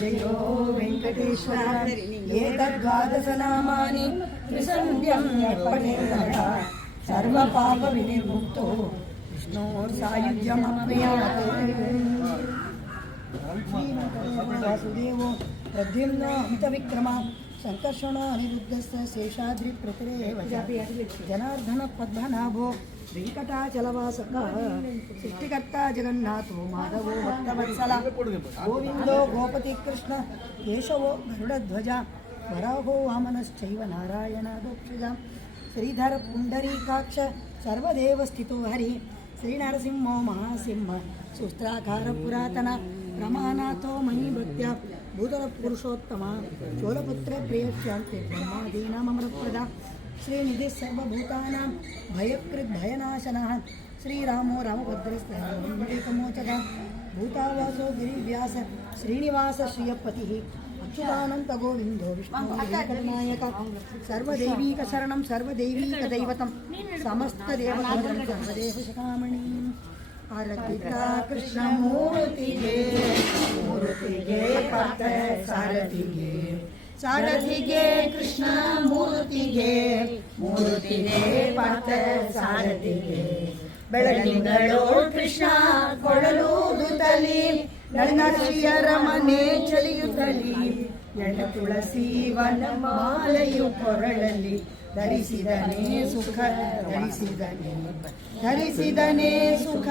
जयो वेंकटेश्वर एकदद्वादशनामानि त्रिसन्ध्यं पठेत् सर्वपाप विनिर्मुक्तो विष्णोर्सायुज्यमप्नुयात्। वासुदेवो प्रद्युम्नो हितविक्रमा संकर्षणो अनिरुद्धस्य शेषाद्रिप्रतिरेव जनार्दन पद्मनाभो वेंकटाचलवासकः सृष्टिकर्ता जगन्नाथो माधवो भक्तवत्सला गोविंदो गोपति कृष्ण केशवो गरुडध्वजा वराहो वामनश्चैव नारायणादोक्षजा श्रीधर पुंडरीकाक्ष सर्वदेव स्थितो हरि श्रीनरसिंहो महासिंह सुस्त्राकार पुरातन रमानाथो मणिभृत्य भूतल पुरुषोत्तम चोलपुत्र प्रियशान्ते ब्रह्मादीनामृतप्रदा श्रीनिधि सर्वभूतानां भयकृत् भयनाशनः श्रीरामो रामभद्रस्तमोचकः भूतावासो गिरिव्यास श्रीनिवास श्रियपतिः अच्युतानंत गोविंदो विष्णुनायक सर्वदैवीकशरणं सर्वदैवीकदैवतं समस्तदेवतं सर्वदेवशकामणि आरतिता कृष्णमूर्तिगे मूर्तिगे पार्थ सारथिगे सारथिगे कृष्ण मूर्तिगे मूर्तिगे पार्थ सारथिगे ಬೆಳಗಿಂದಳೋ ಕೃಷ್ಣ ಕೊಳಲೂದುತ್ತಲಿ ನಳಿನಾಕ್ಷಿಯರ ಮನೆ ಚಲಿಯುತ್ತಲಿ ಎಳ್ಳ ತುಳಸಿ ವನ ಮಾಲೆಯು ಕೊರಳಲ್ಲಿ ಧರಿಸಿದನೇ ಸುಖ ಧರಿಸಿದನೇ ಧರಿಸಿದನೇ ಸುಖ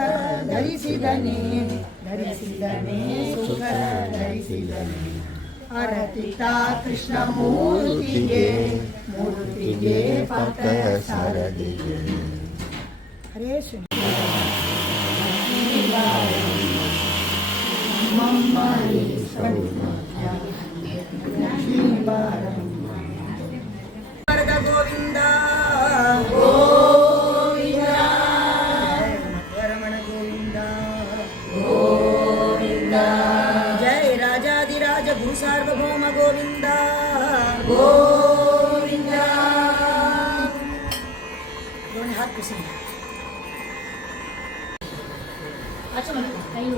ಧರಿಸಿದನೇ ಧರಿಸಿದನೇ ಸುಖ ಧರಿಸಿದನೇ ಆರತಿತಾ ಕೃಷ್ಣ ಮೂರ್ತಿಗೆ ಮೂರ್ತಿಗೆ ಪಾತ ಸಾರದಿಗೆ ಹರೇ ಶ್ರೀ ಗೋವಿಂದ ಗೋವಿಂದ ರಮಣ ಗೋವಿಂದ ಗೋವಿಂದ ಜಯ ರಾಜಾದಿರಾಜ ಭೂ ಸಾರ್ವಭೌಮ ಗೋವಿಂದ ಗೋವಿಂದ दोनों हाथ पसंद अच्छा मतलब कहीं हो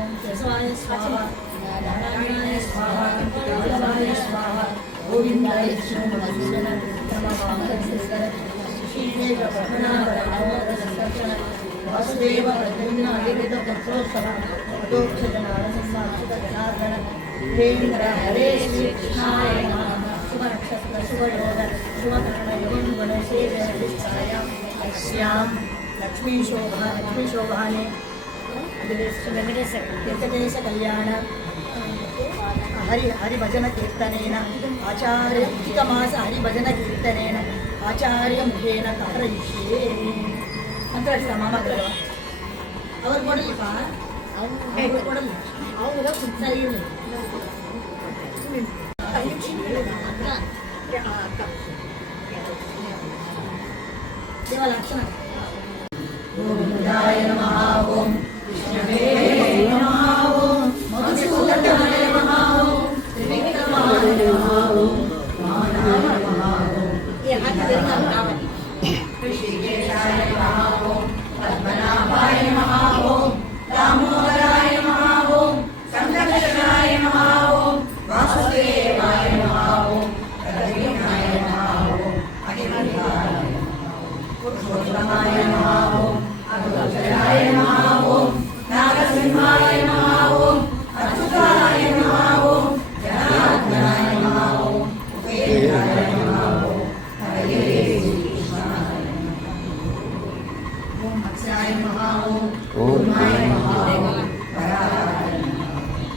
ओम केशवाय स्वाहा नारायणाय स्वाहा केशवाय स्वाहा गोविंदाय कृष्णमूर्तिः नमः श्रीदेव पद्मनाभरामोदरसंकर्षण वासुदेव प्रद्युम्न अनिरुद्धपुत्रोत्सव अदोक्षजनारसिंहाच्युतजनार्दन वीरेन्द्र हरे श्रीकृष्णाय नमः शुभनक्षत्र शुभयोग शुभकर्ण योगं गणेशेश्वरायां अस्यां लक्ष्मी शोभाने वेंकटेश कल्याण हरिभजन कीर्तनेन आचार्य मास हरिभजन कीर्तनेन आचार्य मुखेन कारयिष्ये ಅಂತ ಮಾಮ ಅವ್ರು ಕೊಡಲಿಪ್ಪ ಅವ್ರು ಕೊಡಲ್ಲ ಅವರ ಸರಿ ದೇವಲಕ್ಷಣ ಗೋವಿಂದಾಯ ನಮಃ ಓಂ ವಿಷ್ಣುವೇ ನಮಃ ಓಂ ಮಧುಸೂದನಾಯ ನಮಃ ಓಂ ತ್ರಿವಿಕ್ರಮಾಯ ನಮಃ ಓಂ ವಾಮನಾಯ ನಮಃ ಓಂ ಈ ಹಾಕಿದೆಲ್ಲ ನಾವಲ್ಲಿ ಋಷಿಕೇಶಾಯ ನಮಃ ಓಂ ಪದ್ಮನಾಭಾಯ ನಮಃ ಓಂ ದಾಮೋದರಾಯ ನಮಃ ಓಂ ಸಂಕರ್ಷಣಾಯ ನಮಃ ಓಂ ವಾಸುದೇವಾಯ ನಮಃ ಓಂ ಪ್ರದ್ಯುಮ್ನಾಯ ನಮಃ ಓಂ ಅನಿರುದ್ಧಾಯ पुरुषोत्तमाय नमः ओम अद्वैताय नमः ओम नारसिंहाय नमः ओम अच्युताय नमः ओम जनार्दनाय नमः ओम उपेन्द्राय नमः ओम हरे कृष्णाय नमः ओम मत्स्याय नमः ओम कूर्माय नमः ओम वराहाय नमः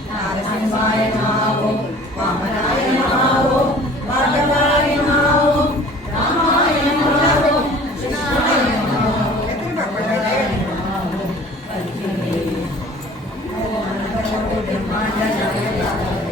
नारसिंहाय नमः ओम वामनाय नमः ओम भार्गवाय नमः ओम रामाय नमः ओम ब्रह्मांड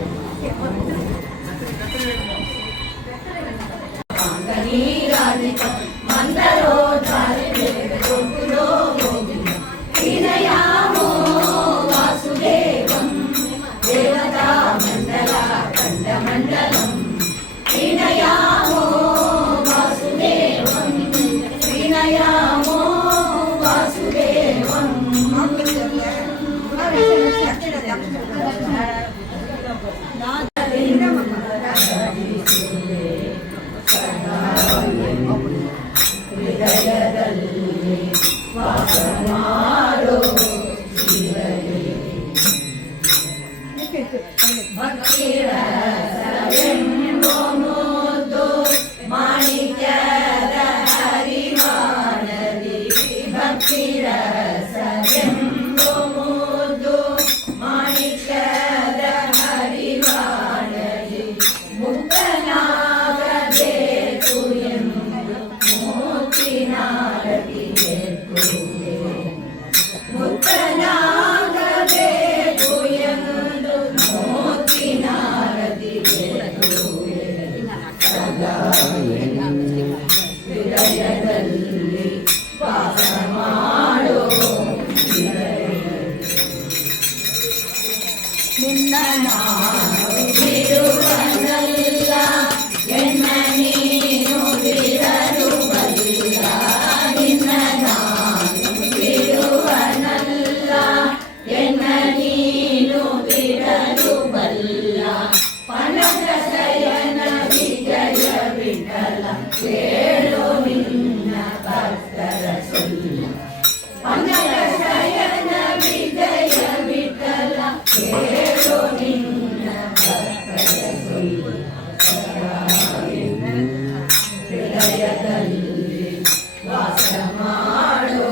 ಭಕ್ತಿರಸವೆಂಬ ಮುದ್ದು ಮಾಣಿಕ್ಯದ ಹರಿವಾಣದಿ ಭಕ್ತಿರಸವೆಂಬ ಮುದ್ದು ಮಾಣಿಕ್ಯದ ಹರಿವಾಣದಿ ಮುಕ್ತನಾಗಬೇಕು ಎಂದು ಮೂರ್ತಿನಾರತಿಗೆತ್ತು ಮುಕ್ತನಾಗಬೇಕು ಎಂದು ಮೂರ್ತಿನಾರತಿಗೆತ್ತು ಸದಾ ಹೃದಯದಲ್ಲಿ ವಾಸ ಮಾಡೋ ನಿನ್ನ ನಾನು ಬಿಡುವನಲ್ಲ ಎನ್ನ ನೀನು ಬಿಡಲು ಬಲ್ಲ ನಿನ್ನ ನಾನು ಬಿಡುವನಲ್ಲ ಎನ್ನ ನೀನು ಬಿಡಲು ಬಲ್ಲ ಪನಕ ಶಯನ ವಿಜಯ ವಿಠಲ ಕೇಳು ನಿನ್ನ ಭಕ್ತರ ಸುಲ್ಲ ಪನಕ ಶಯನ ವಿಜಯ ವಿಠಲ ಕೇಳು ನಿನ್ನ ಭಕ್ತರ ಸುಲ್ಲ ಹೃದಯದಲ್ಲಿ ವಾಸ ಮಾಡೋ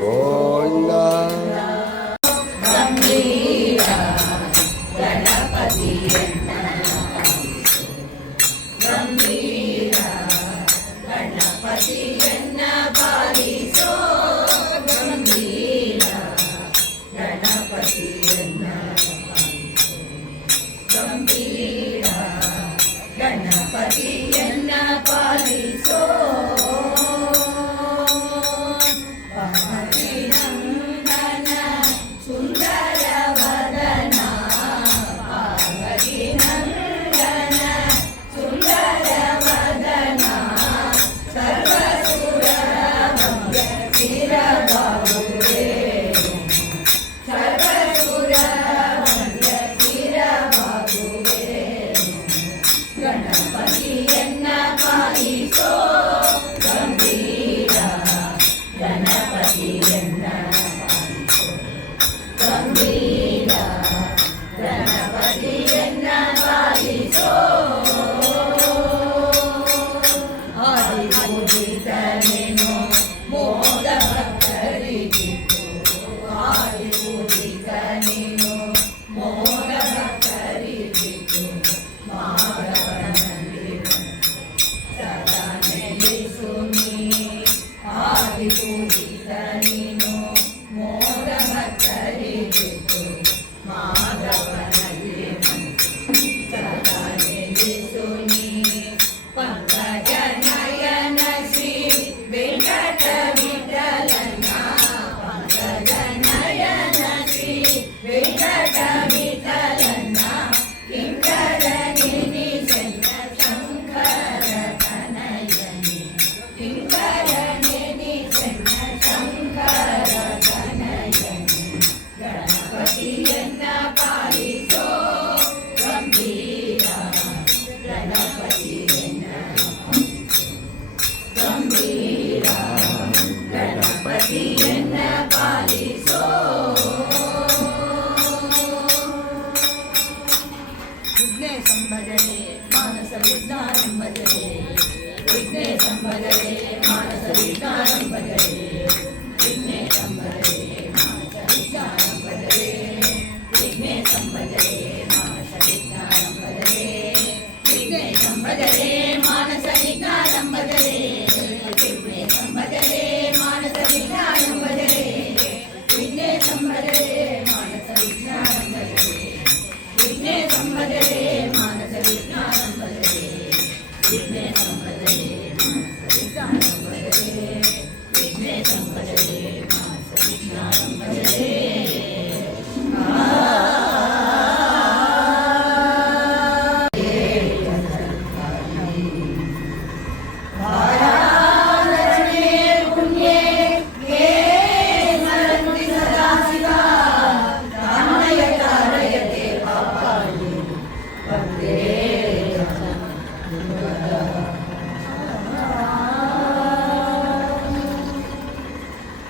ಗೋವಿಂದ ಗಂಭೀರ ಗಣಪತಿಯನ್ನ ಗಂಭೀರ ಗಣಪತಿಯನ್ನ ಪಾಲಿಸೋ ಗಂಭೀರ ಗಣಪತಿಯನ್ನ ಗಂಭೀರ ಗಣಪತಿಯನ್ನ ಪಾಲಿಸೋ ಪಾವನಂದನ ಸುಂದರ ವದನ ಪಾವನಂದನ ಸುಂದರ ವದನ ಸರ್ವಸುರ ಶಿರಬಾಹುವೆ ಸರ್ವಸುರ ಶಿರಬಾಹುವೆ ಗಣಪತಿಯನ್ನ ಪಾಲಿಸೋ ಗಂಭೀರ ಗಣಪತಿಯನ್ನ ಪಾಲಿಸೋ ಗಂಭೀರ ಗಣಪತಿಯನ್ನ ಪಾಲಿಸೋ ಆದಿಪೂಜಿತನೇನು ಮೋದ ಭಕ್ತರಿಗಿತ್ತು ಆದಿಪೂಜಿತನೇನು ಮೋದ ಭಕ್ತರಿಗಿತ್ತು ಮಾಧವನಲ್ಲಿ ಸದಾ ನೆಲೆಸು ನೀ ಆದಿಪೂಜಿತನೇನು ಮೋದ ಭಕ್ತರಿಗಿತ್ತು ಮಾಧವನಲ್ಲಿ ಸದಾ ನೆಲೆಸು ನೀ ಪಂಕಜ ನಯನ ಶ್ರೀ ವೆಂಕಟ ವಿಠಲನ ಪಂಕಜ ನಯನ ಶ್ರೀ ವೆಂಕಟ ವಿಠಲನ ಕಿಂಕರ ನಿನಿಸನ್ನ ಶಂಕರ ತನಯನಿ ಕಿಂಕರ ನಿನಿಸನ್ನ ಶಂಕರ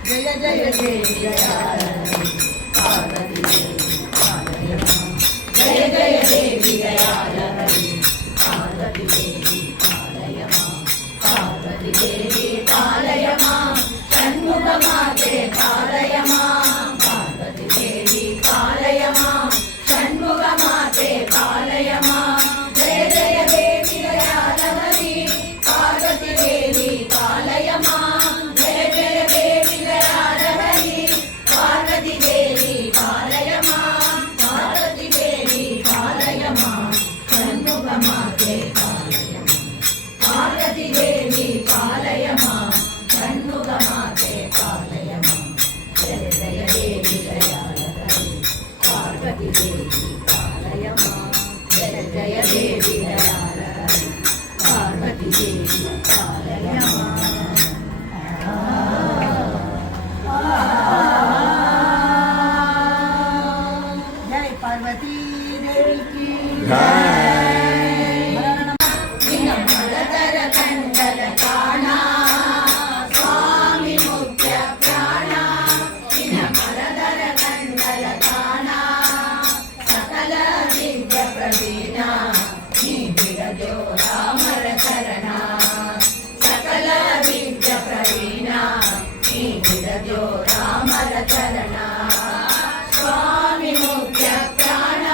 जय जय देवी दयालवी पार्वती देवी पालयमा जय जय देवी दयालवी पार्वती देवी पालयमा पार्वती देवी पालयमा षण्मुख माते पालयमा पार्वती देवी पालयमा षण्मुख माते पालयमा जय जय देवी दयालवी पार्वती देवी पालयमा जय जय देवी दयालवी पार्वती देवी पालयमा पार्वती देवी पालयमा षण्मुख माते पालयमा पार्वती देवी पालयमा षण्मुख माते पालयमा जय जय देवी दयालवी पार्वती देवी पालयमा जय जय देवी दयालवी पार्वती देवी पालयमा जय पार्वती देवी की निनमलतर कंडल काणा स्वामी मुख्य प्राण निनमलतर कंडल काणा सकल विद्या प्रवीण नी बिडजो रामर चरण सकल विद्या प्रवीण नी बिडजो रामर चरण स्वामी मुख्य प्राण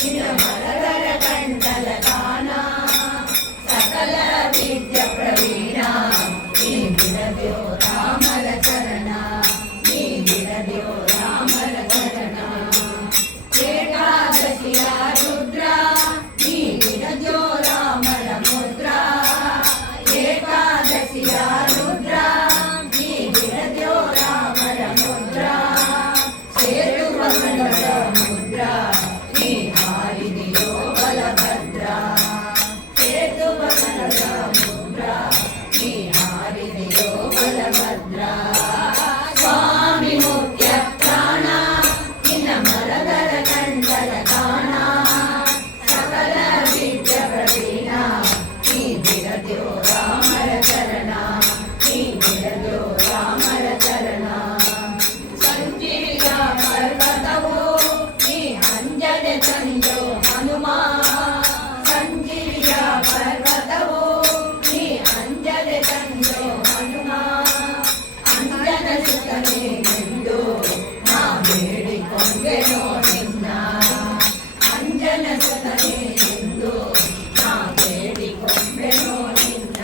निनमलतर कंडल काणा सकल विद्या प्रवीण नी बिडजो रामर चरण नी बिडजो रामर चरण ಏಕಾದಶಿಯ ರುದ್ರ ನೀ ಬಿಡದ್ಯೋ ರಾಮರ ಮುದ್ರ ಏಕಾದಶಿಯ ರುದ್ರ ನೀ ಬಿಡದ್ಯೋ ರಾಮರ ಮುದ್ರ ಸೇರುವ ಕನ್ನಡ ಮುದ್ರ ನೀ ಹಾರಿದೆಯೋ ಬಲಭದ್ರ ಸೇರುವ ಕನ್ನಡ ಮುದ್ರ ನೀ ಹಾರಿದೆಯೋ ಬಲಭದ್ರ ಸ್ವಾಮಿ ಮುಖ್ಯ ಪ್ರಾಣ ನಿನ್ನ ಮರದರ ಕಂಡಲ ಕಾಣ ಸಕಲ ವಿದ್ಯ ಪ್ರವೀಣ ನೀ ಬಿಡದ್ಯೋ ರಾಮರ ಚರಣ ನೀ ಬಿಡದ್ಯೋ ರಾಮರ ಚರಣ ಸಂಜೀವಿಯ ಪರ್ವತವೋ ನೀ ಅಂಜನೆ ತಂದೋ ಹನುಮ ಸಂಜೀವಿಯ ಪರ್ವತವೋ ನೀ ಅಂಜನೆ ತಂದೋ ಹನುಮ ಅಂಜನ ಸುತನೇ ಎಂದು ನಾ ಬೇಡಿಕೊಂಡೆನೋ ನಿನ್ನ ಅಂಜನ ಸುತನೇ ಎಂದು ನಾ ಬೇಡಿಕೊಂಡೆನೋ ನಿನ್ನ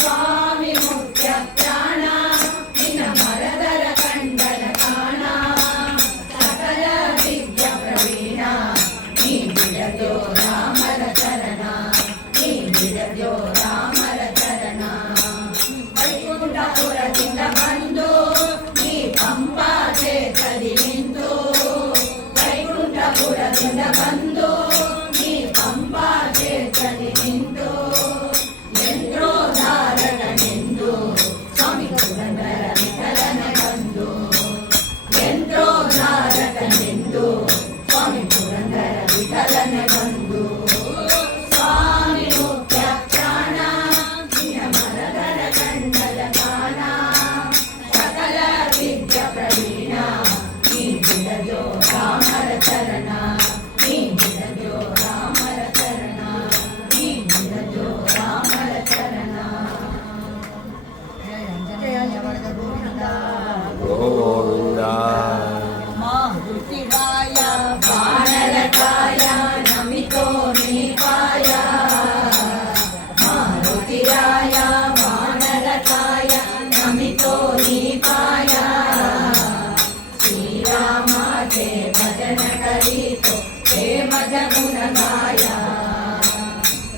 ಸ್ವಾಮಿ ಮುಖ್ಯ ಪ್ರಾಣ ನಿನ್ನ ಮರದರ ಕಂಡಲ ಕಾಣ ಸಕಲ ವಿದ್ಯಾ ಪ್ರವೀಣ ನೀ ಬಿಡದ್ಯೋ ರಾಮರ ಚರಣ ನೀ ಬಿಡದ್ಯೋ ರಾಮರ ಚರಣ ವೈಕುಂಠಪುರದಿಂದ ಬಂದು ನೀ ಪಂಪಾ ಕ್ಷೇತ್ರದಿ ನಿಂತು ವೈಕುಂಠಪುರದಿಂದ ಬಂದು ನೀ ಪಂಪಾ ಕ್ಷೇತ್ರದಿ ನಿಂತು ಯಂತ್ರೋದ್ಧಾರಕನೆಂದು ಸ್ವಾಮಿ ಪುರಂದರ ವಿಠಲನ ಬಂದು ಯಂತ್ರೋದ್ಧಾರಕನೆಂದು ಸ್ವಾಮಿ ಪುರಂದರ ವಿಠಲನ ಬಂದು ಸ್ವಾಮಿ ಮುಖ್ಯ ಪ್ರಾಣ ನಿನ್ನ ಮರದರ ಕಂಡಲ ಕಾಣ ಸಕಲ ವಿದ್ಯಾ ಪ್ರವೀಣ ನೀ ಬಿಡದ್ಯೋ ರಾಮರ ಚರಣ ನೀ ಬಿಡದ್ಯೋ ರಾಮರ ಚರಣ ನೀ ಬಿಡದ್ಯೋ ರಾಮರ ಚರಣ ಜಯ ಜಯ ಗೋವಿಂದ ಗೋವಿಂದ ಮಾರುತಿರಾಯ ಬಾಣರಕಾಯ ನಮಿತೋ ನೀಪಾಯ ಮಾರುತಿರಾಯ ಬಾಣರಕಾಯ ನಮಿತೋ ನೀಪಾಯ ಶ್ರೀರಾಮ ಜೇ ಭಜನ ಕರಿತೋ ಹೇ ಮಜ ಗುಣಗಾಯ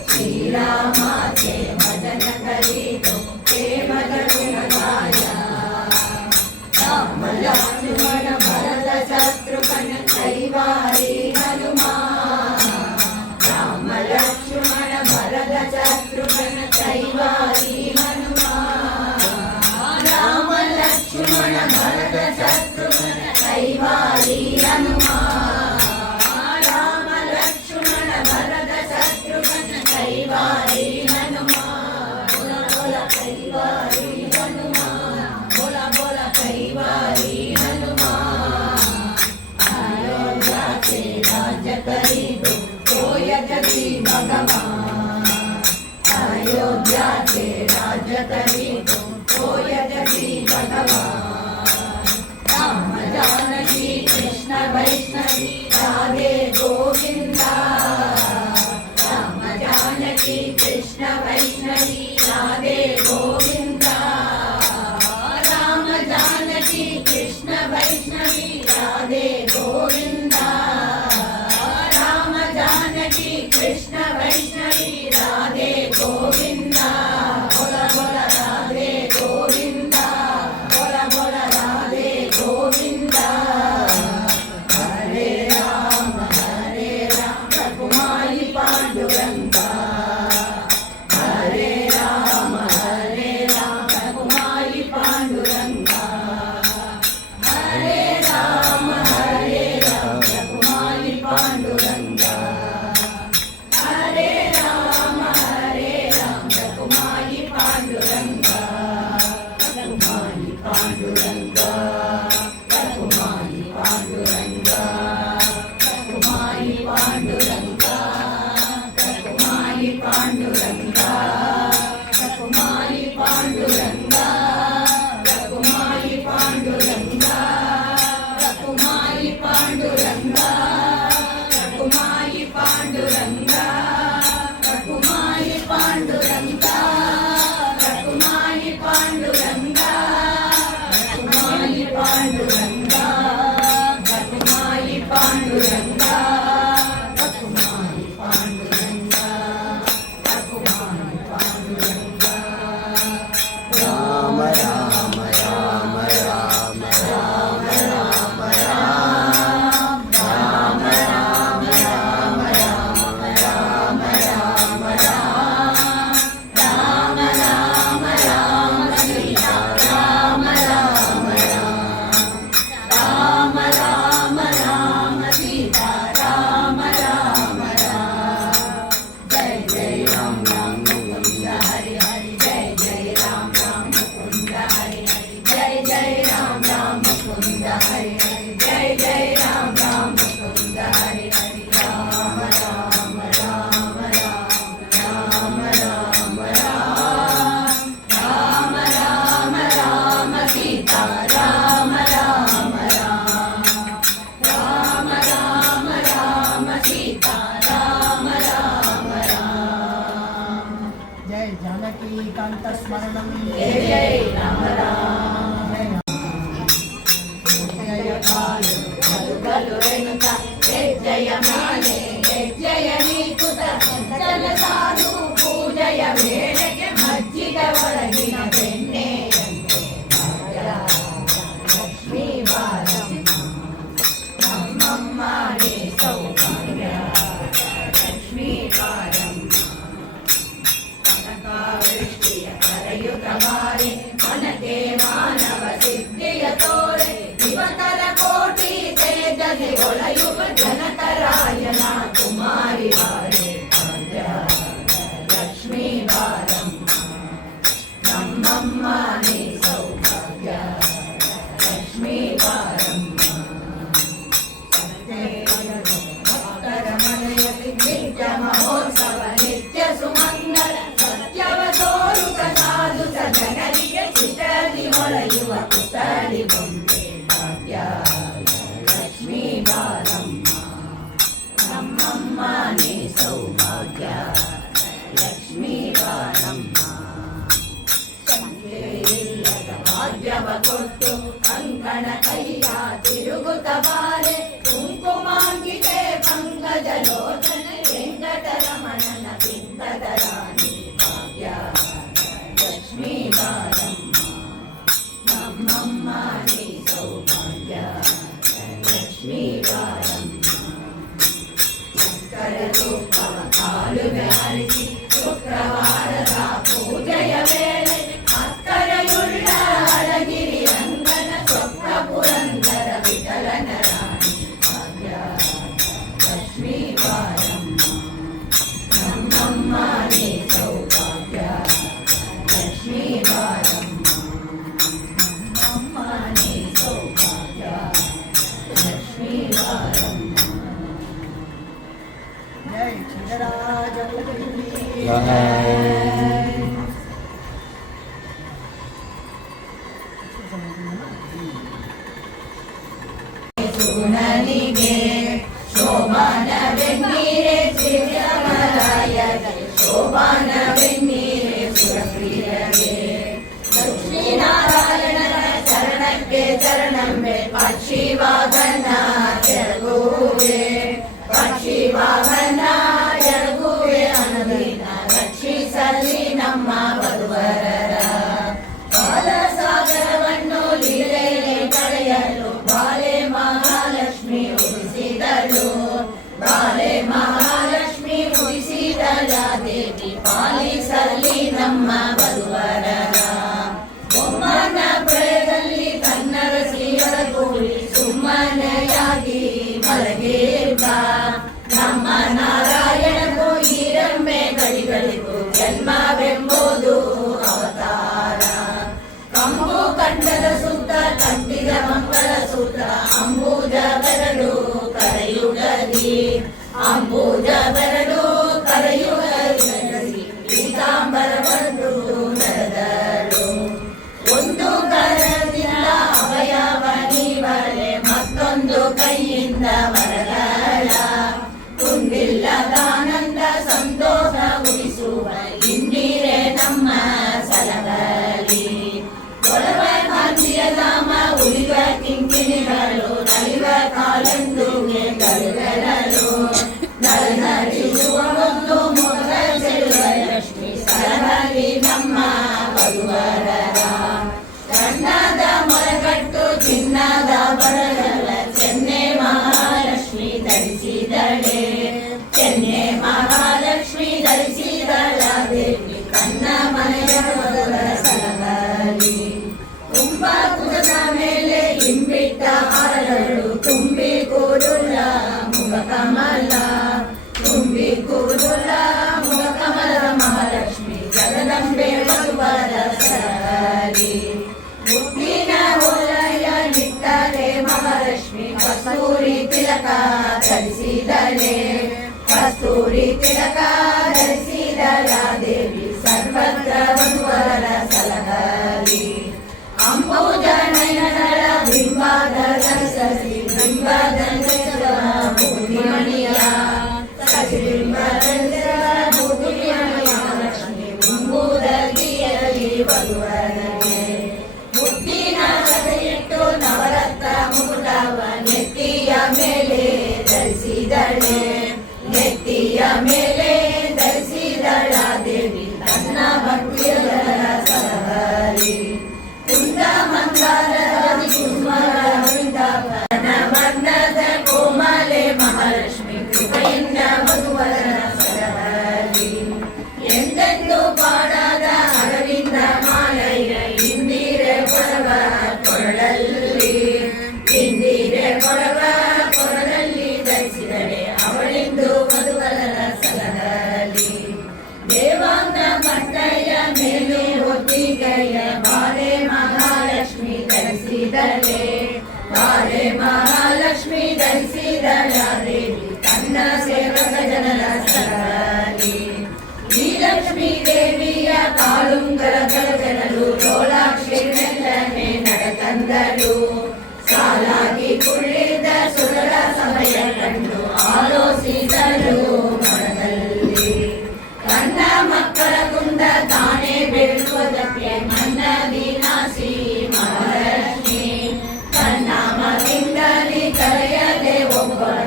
ಶ್ರೀರಾಮ ಜೇ ಭಜನ ಕರಿತೋ ಹೇ ಮಜ ಗುಣಗಾಯ ರಾಮ ಲಕ್ಷ್ಮಣ ಭರತ ಶತ್ರುಘ್ನ ಕೈವಾರಿ ಹನುಮ ರಾಮ ಲಕ್ಷ್ಮಣ ಭರತ ಶತ್ರುಘ್ನ ಕೈವಾರಿ ಹನುಮ ರಾಮ ಲಕ್ಷ್ಮಣ ಭರತ ಶತ್ರುಘ್ನ ಕೈವಾರಿ ಹನುಮ ರಾಮ ಲಕ್ಷ್ಮಣ ಭರತ ಶತ್ರುಘ್ನ ಕೈವಾರಿ ಹನುಮ बोला बोला कई बारी हनुमान बोला बोला भगवान राम जानकी कृष्ण वैष्णवी राधे गोविंदा राम जानकी कृष्ण वैष्णवी राधे गोविंदा राम जानकी कृष्ण वैष्णवी राधे गोविंदा राम जानकी कृष्ण वैष्णवी राधे गोविंदा बोला बोला राधे गोविंदा बोला बोला राधे गोविंदा हरे राम रघुमाई पांडुरंगा हरे राम रघुमाई पांडुरंगा हरे राम रघुमाई पांडुरंगा हरे राम रघुमाई पांडुरंगा रघुमाई पांडुरंगा रघुमाई पांडुरंगा रघुमाई पांडुरंगा रघुमाई पांडुरंगा रघुमाई पांडुरंगा रघुमाई पांडुरंगा रघुमाई पांडुरंगा रघुमाई पांडुरंगा रघुमाई पांडुरंगा रघुमाई पांडुरंगा रघुमाई पांडुरंगा रघुमाई पांडुरंगा रघुमाई पांडुरंगा रघुमाई पांडुरंगा राम राम राम राम राम राम राम राम राम राम राम राम राम राम राम सीता राम राम राम राम राम सीता राम राम जय जय राम राम मुकुंद हरि हरि जय जय राम राम मुकुंद हरि हरि जय जय राम राम मुकुंद हरि हरि जय जय राम राम मुकुंद हरि हरि राम राम राम राम राम राम राम राम सीता राम राम राम राम राम सीता राम राम जय जानकी कांत स्मरणं जय जय राम राम जय काले गलु रेणुका जय माले जय नीकुत जल साधु पूजय वेळಗೆ ಮಜ್ಜಿಗ ಒಳಗಿನ ಬೆಣ್ಣೆ ಲಕ್ಷ್ಮೀ ಬಾರಮ್ಮ ನಮ್ಮಮ್ಮ ನೀ ಸೌಭಾಗ್ಯ ಲಕ್ಷ್ಮೀ ಬಾರಮ್ಮ ಕನಕಾವೃಷ್ಟಿಯ ಕರೆಯುತ ಮಾರಿ ಮನಗೆ ಮಾನವ ಸಿದ್ಧಿಯ ತೋರೆ ದಿವಕರ ಕೋಟಿ ತೇಜದಿ ಹೊಳೆಯುವ ಜನಕರಾಯನ ಕುಮಾರಿ ಬಾರೆ ಭಾಗ್ಯ ಲಕ್ಷ್ಮೀ ಬಾರಮ್ಮ ನಮ್ಮಮ್ಮ ನೀ ಸೌಭಾಗ್ಯ ಲಕ್ಷ್ಮೀ ಬಾರಮ್ಮ ಭಕ್ತರ ಮನೆಯಲ್ಲಿ ನಿತ್ಯ ಮಹೋತ್ಸವ ನಿತ್ಯ ಸುಮಂಗಲ ಸತ್ಯವ ತೋರುಕ ಸಾಧು ಜನರಿಗೆ ಚಿತ್ರದಿ ಹೊಳೆಯುವ ಪುತ್ಥಳಿ ಗೊಂಬೆ ಭಾಗ್ಯ ಲಕ್ಷ್ಮೀ ಬಾರಮ್ಮ ನಮ್ಮಮ್ಮ ನೀ ಸೌಭಾಗ್ಯ ಲಕ್ಷ್ಮೀ ಬಾರಮ್ಮ ಸಂಖ್ಯೆಯಿಲ್ಲದ ಭಾಗ್ಯವ ಕೊಟ್ಟು ಕಂಕಣ ಕೈಯ ತಿರುಗುತ್ತ ಬಾರೆ ಕುಂಕುಮಾಂಗಿತೆ ಪಂಕಜ ಲೋಚನ ವೆಂಕಟರಮಣನ ಬಿಂಬದ ರಾಣಿ ಭಾಗ್ಯ ಲಕ್ಷ್ಮೀ ಬಾರಮ್ಮ ನಮ್ಮಮ್ಮ ನೀ ಸೌಭಾಗ್ಯ ಲಕ್ಷ್ಮೀ ಬಾರಮ್ಮ ಸಕ್ಕರೆ ರೂಪವ ಕಾಲುವೆ ಅರಿಸಿ ಶುಕ್ರವಾರದ ಪೂಜೆಯ ವೇಳೆ ಅಕ್ಕರೆಯುಳ್ಳ ಅಳಗಿರಿ ರಂಗನ ಸ್ವಪ್ನ ಪುರಂದರ ವಿಠಲನ ರಾಣಿ ಭಾಗ್ಯ ಲಕ್ಷ್ಮೀ ಬಾರಮ್ಮ ನಮ್ಮಮ್ಮ ನೀ ಸೌಭಾಗ್ಯ ಲಕ್ಷ್ಮೀ ಬಾರಮ್ಮ ನಮ್ಮಮ್ಮ ನೀ ಸೌಭಾಗ್ಯ ಲಕ್ಷ್ಮೀ ಬಾರಮ್ಮ जय क्षीरराज जय ಸುಗುಣನಿಗೆ ಶೋಭಾನವೆನ್ನೀರೆ ಶ್ರೀರಾಮರಾಯಗೆ ಶೋಭಾನವೆನ್ನೀರೆ ಸುರಪ್ರಿಯಗೆ ಲಕ್ಷ್ಮೀನಾರಾಯಣನ ಚರಣಕ್ಕೆ ಚರಣಂಬೆ ಪಕ್ಷಿ ವಾಹನ ಜರುಗುವೆ ಪಕ್ಷಿ ವಾಹನ ಜರುಗುವೆ ಅನುದಿನ ರಕ್ಷಿಸಲಿ ನಮ್ಮ ವಧುವರರ ಬಾಲಸಾಗರವನ್ನು ಲೀಲೆಯಲ್ಲಿ ಕಳೆಯಲು ಬಾಲೆ ಮಹಾಲಕ್ಷ್ಮಿ ಉದಿಸಿದಳು ಬಾಲೆ ಮಹಾಲಕ್ಷ್ಮಿ ಉದಿಸಿದಳ ದೇವಿ ಪಾಲಿಸಲಿ ನಮ್ಮ ವಧುವರರ ಬೊಮ್ಮನ ಪ್ರಳಯದಲ್ಲಿ ಕನ್ನಡ ಶ್ರೀಯೊಳಗೂಡಿ ಸುಮ್ಮನೆಯಾಗಿ ಮಲಗಿದ್ದ ನಮ್ಮ ನಾರಾಯಣಗೂ ಈರಮ್ಮೆ ಗಡಿಗಳಿಗೂ ಜನ್ಮವೆಂಬುದು ಅವತಾರ ಕಂಬು ಕಂಠದ ಸುತ್ತ ಕಟ್ಟಿದ ಮಂಗಳ ಸೂತ್ರ ಅಂಬುಜ ಬೆರಡು ಕರೆಯುಗದಿ ಅಂಬುಜ ಬೆರಡು ಕರೆಯುಗದಿ ಪೀತಾಂಬರವನ್ನು ನಡೆದಳು ಒಂದು ಕರದಿಂದ ಅವಯವ ನೀವರೆ ಮತ್ತೊಂದು ಕೈಯಿಂದ ವರಗಳ ತುಂಬಿಲ್ಲದಾನಂದ ಸಂತೋಷ ಉಳಿಸುವ ಇಂದಿರೆ ನಮ್ಮ ಸಲಗಲಿ ಕೊಳವ ಕಾಂತಿಯಧಾಮ ಉಳಿವ ಕಿಂಕಿಣಿಗಳು ನಲಿವ ಕಾಲೆಂದು ಗರುಗಳಲು ನರಿಸುವ ಒಂದು ಮೊದಲ ಸೆಳುವ ಲಕ್ಷ್ಮಿ ಸಲಹಲಿ ನಮ್ಮ ವಧುವರರ ಕಣ್ಣದ ಮರಗಟ್ಟು ಚಿನ್ನದ ಬರಗಲ ಚೆನ್ನೆ ಮಹಾಲಕ್ಷ್ಮಿ ಧರಿಸಿದಳೆ ಚೆನ್ನೆ ಮಹಾಲಕ್ಷ್ಮಿ ಧರಿಸಿದಳ ದೇವಿ ಕಣ್ಣ ಮನೆಯ ಮೊದಲ ಸಲಹಲಿ ತುಂಬ ಕುಜದ ಮೇಲೆ ಹಿಂಬಿಟ್ಟ ಹಾರಗಳು ತುಂಬಿ ಕೂಡುಲ ಮುಖ ಕಮಲ ತುಂಬಿ ಕೂಡುಲ ಮುಖ ಕಮಲ ಮಹಾಲಕ್ಷ್ಮಿ ಜಗದಂಬೆ ವಧುವರ ಸಲಹಲಿ ಮುತ್ತಿನ ಹೊಲಯ ನಿಟ್ಟರೆ ಮಹಾಲಕ್ಷ್ಮಿ ಕಸ್ತೂರಿ ತಿಲಕ ಧರಿಸಿದಳೆ ಕಸ್ತೂರಿ ತಿಲಕ ಧರಿಸಿದಳ ದೇವಿ ಸರ್ವತ್ರ ವಧುವರ ಸಲಹಲಿ ಅಂಬುಜ ನಯನಗಳ ಬಿಂಬಾದ ಧರಿಸಲಿ ಬಿಂಬಾದ ಬುದ್ಧಿಮಣಿಯ ಸಚಿಬಿಂಬ ಬುದ್ಧಿಮಣಿಯ ಲಕ್ಷ್ಮಿ ಮುಂಬುದಗಿಯಲಿ ವಧುವರಗೆ ಮುತ್ತಿನ ಕಥೆಯಿಟ್ಟು ನವರತ್ನ ಮುಕುಟವ ನೆತ್ತಿಯ ಮೇಲೆ ಧರಿಸಿದಳೆ ನೆತ್ತಿಯ ಮೇಲೆ ಧರಿಸಿದಳ ದೇವಿ ತನ್ನ ಭಕ್ತಿಯ ಸಲಹಲಿ ಕುಂದ ಮಂದಾರದಿ ಕುಸುಮರ ವೃಂದಾವನ ವರ್ಣದ ಕೋಮಲೆ ಮಹಾಲಕ್ಷ್ಮಿ ಕೃಪೆಯಿಂದ ವಧುವರರ ಸಲಹಲಿ ಎಂದೆಂದು ಪಾಡಾದ ಅರವಿಂದ ಮಾಲೆಯ ಇಂದಿರೆ ಕೊಡವ ಕೊರಳಲ್ಲಿ ಇಂದಿರೆ ಕೊಡವ ಕೊರಳಲ್ಲಿ ಧರಿಸಿದಳೆ ಅವಳಿಂದು ವಧುವರರ ಸಲಹಲಿ ದೇವಾಂಗ ಮಟ್ಟಯ್ಯ ಮೇಲೆ ಒತ್ತಿಗೆಯ ಬಾಲೆ ಮಹಾಲಕ್ಷ್ಮಿ ಧರಿಸಿದಳೆ ಬಾಲೆ ಮಹಾಲಕ್ಷ್ಮಿ ಧರಿಸಿದಳ ದೇವಿ ತನ್ನ ಸೇವಕ ಜನರ ಸಲಹಲಿ ಈ ಲಕ್ಷ್ಮೀ ದೇವಿಯ ಕಾಳುಂಗರ ಗಲಗಲಲು ಲೋಲಾಕ್ಷಿ ಮೆಲ್ಲನೆ ನಡೆತಂದಳು ಸಾಲಾಗಿ ಕುಳ್ಳಿದ ಸುರರ ಸಮಯ ಕಂಡು ಆಲೋಚಿಸಲು ಮನದಲ್ಲಿ ತನ್ನ ಮಕ್ಕಳ ಕುಂದ ತಾನೇ ಬೇಡುವುದಕ್ಕೆ ನನ್ನ ವಿನಾಶಿ ಮಹಾಲಕ್ಷ್ಮಿ ತನ್ನಾಮದಿಂದಲೇ ಕರೆಯದೆ ಒಬ್ಬರ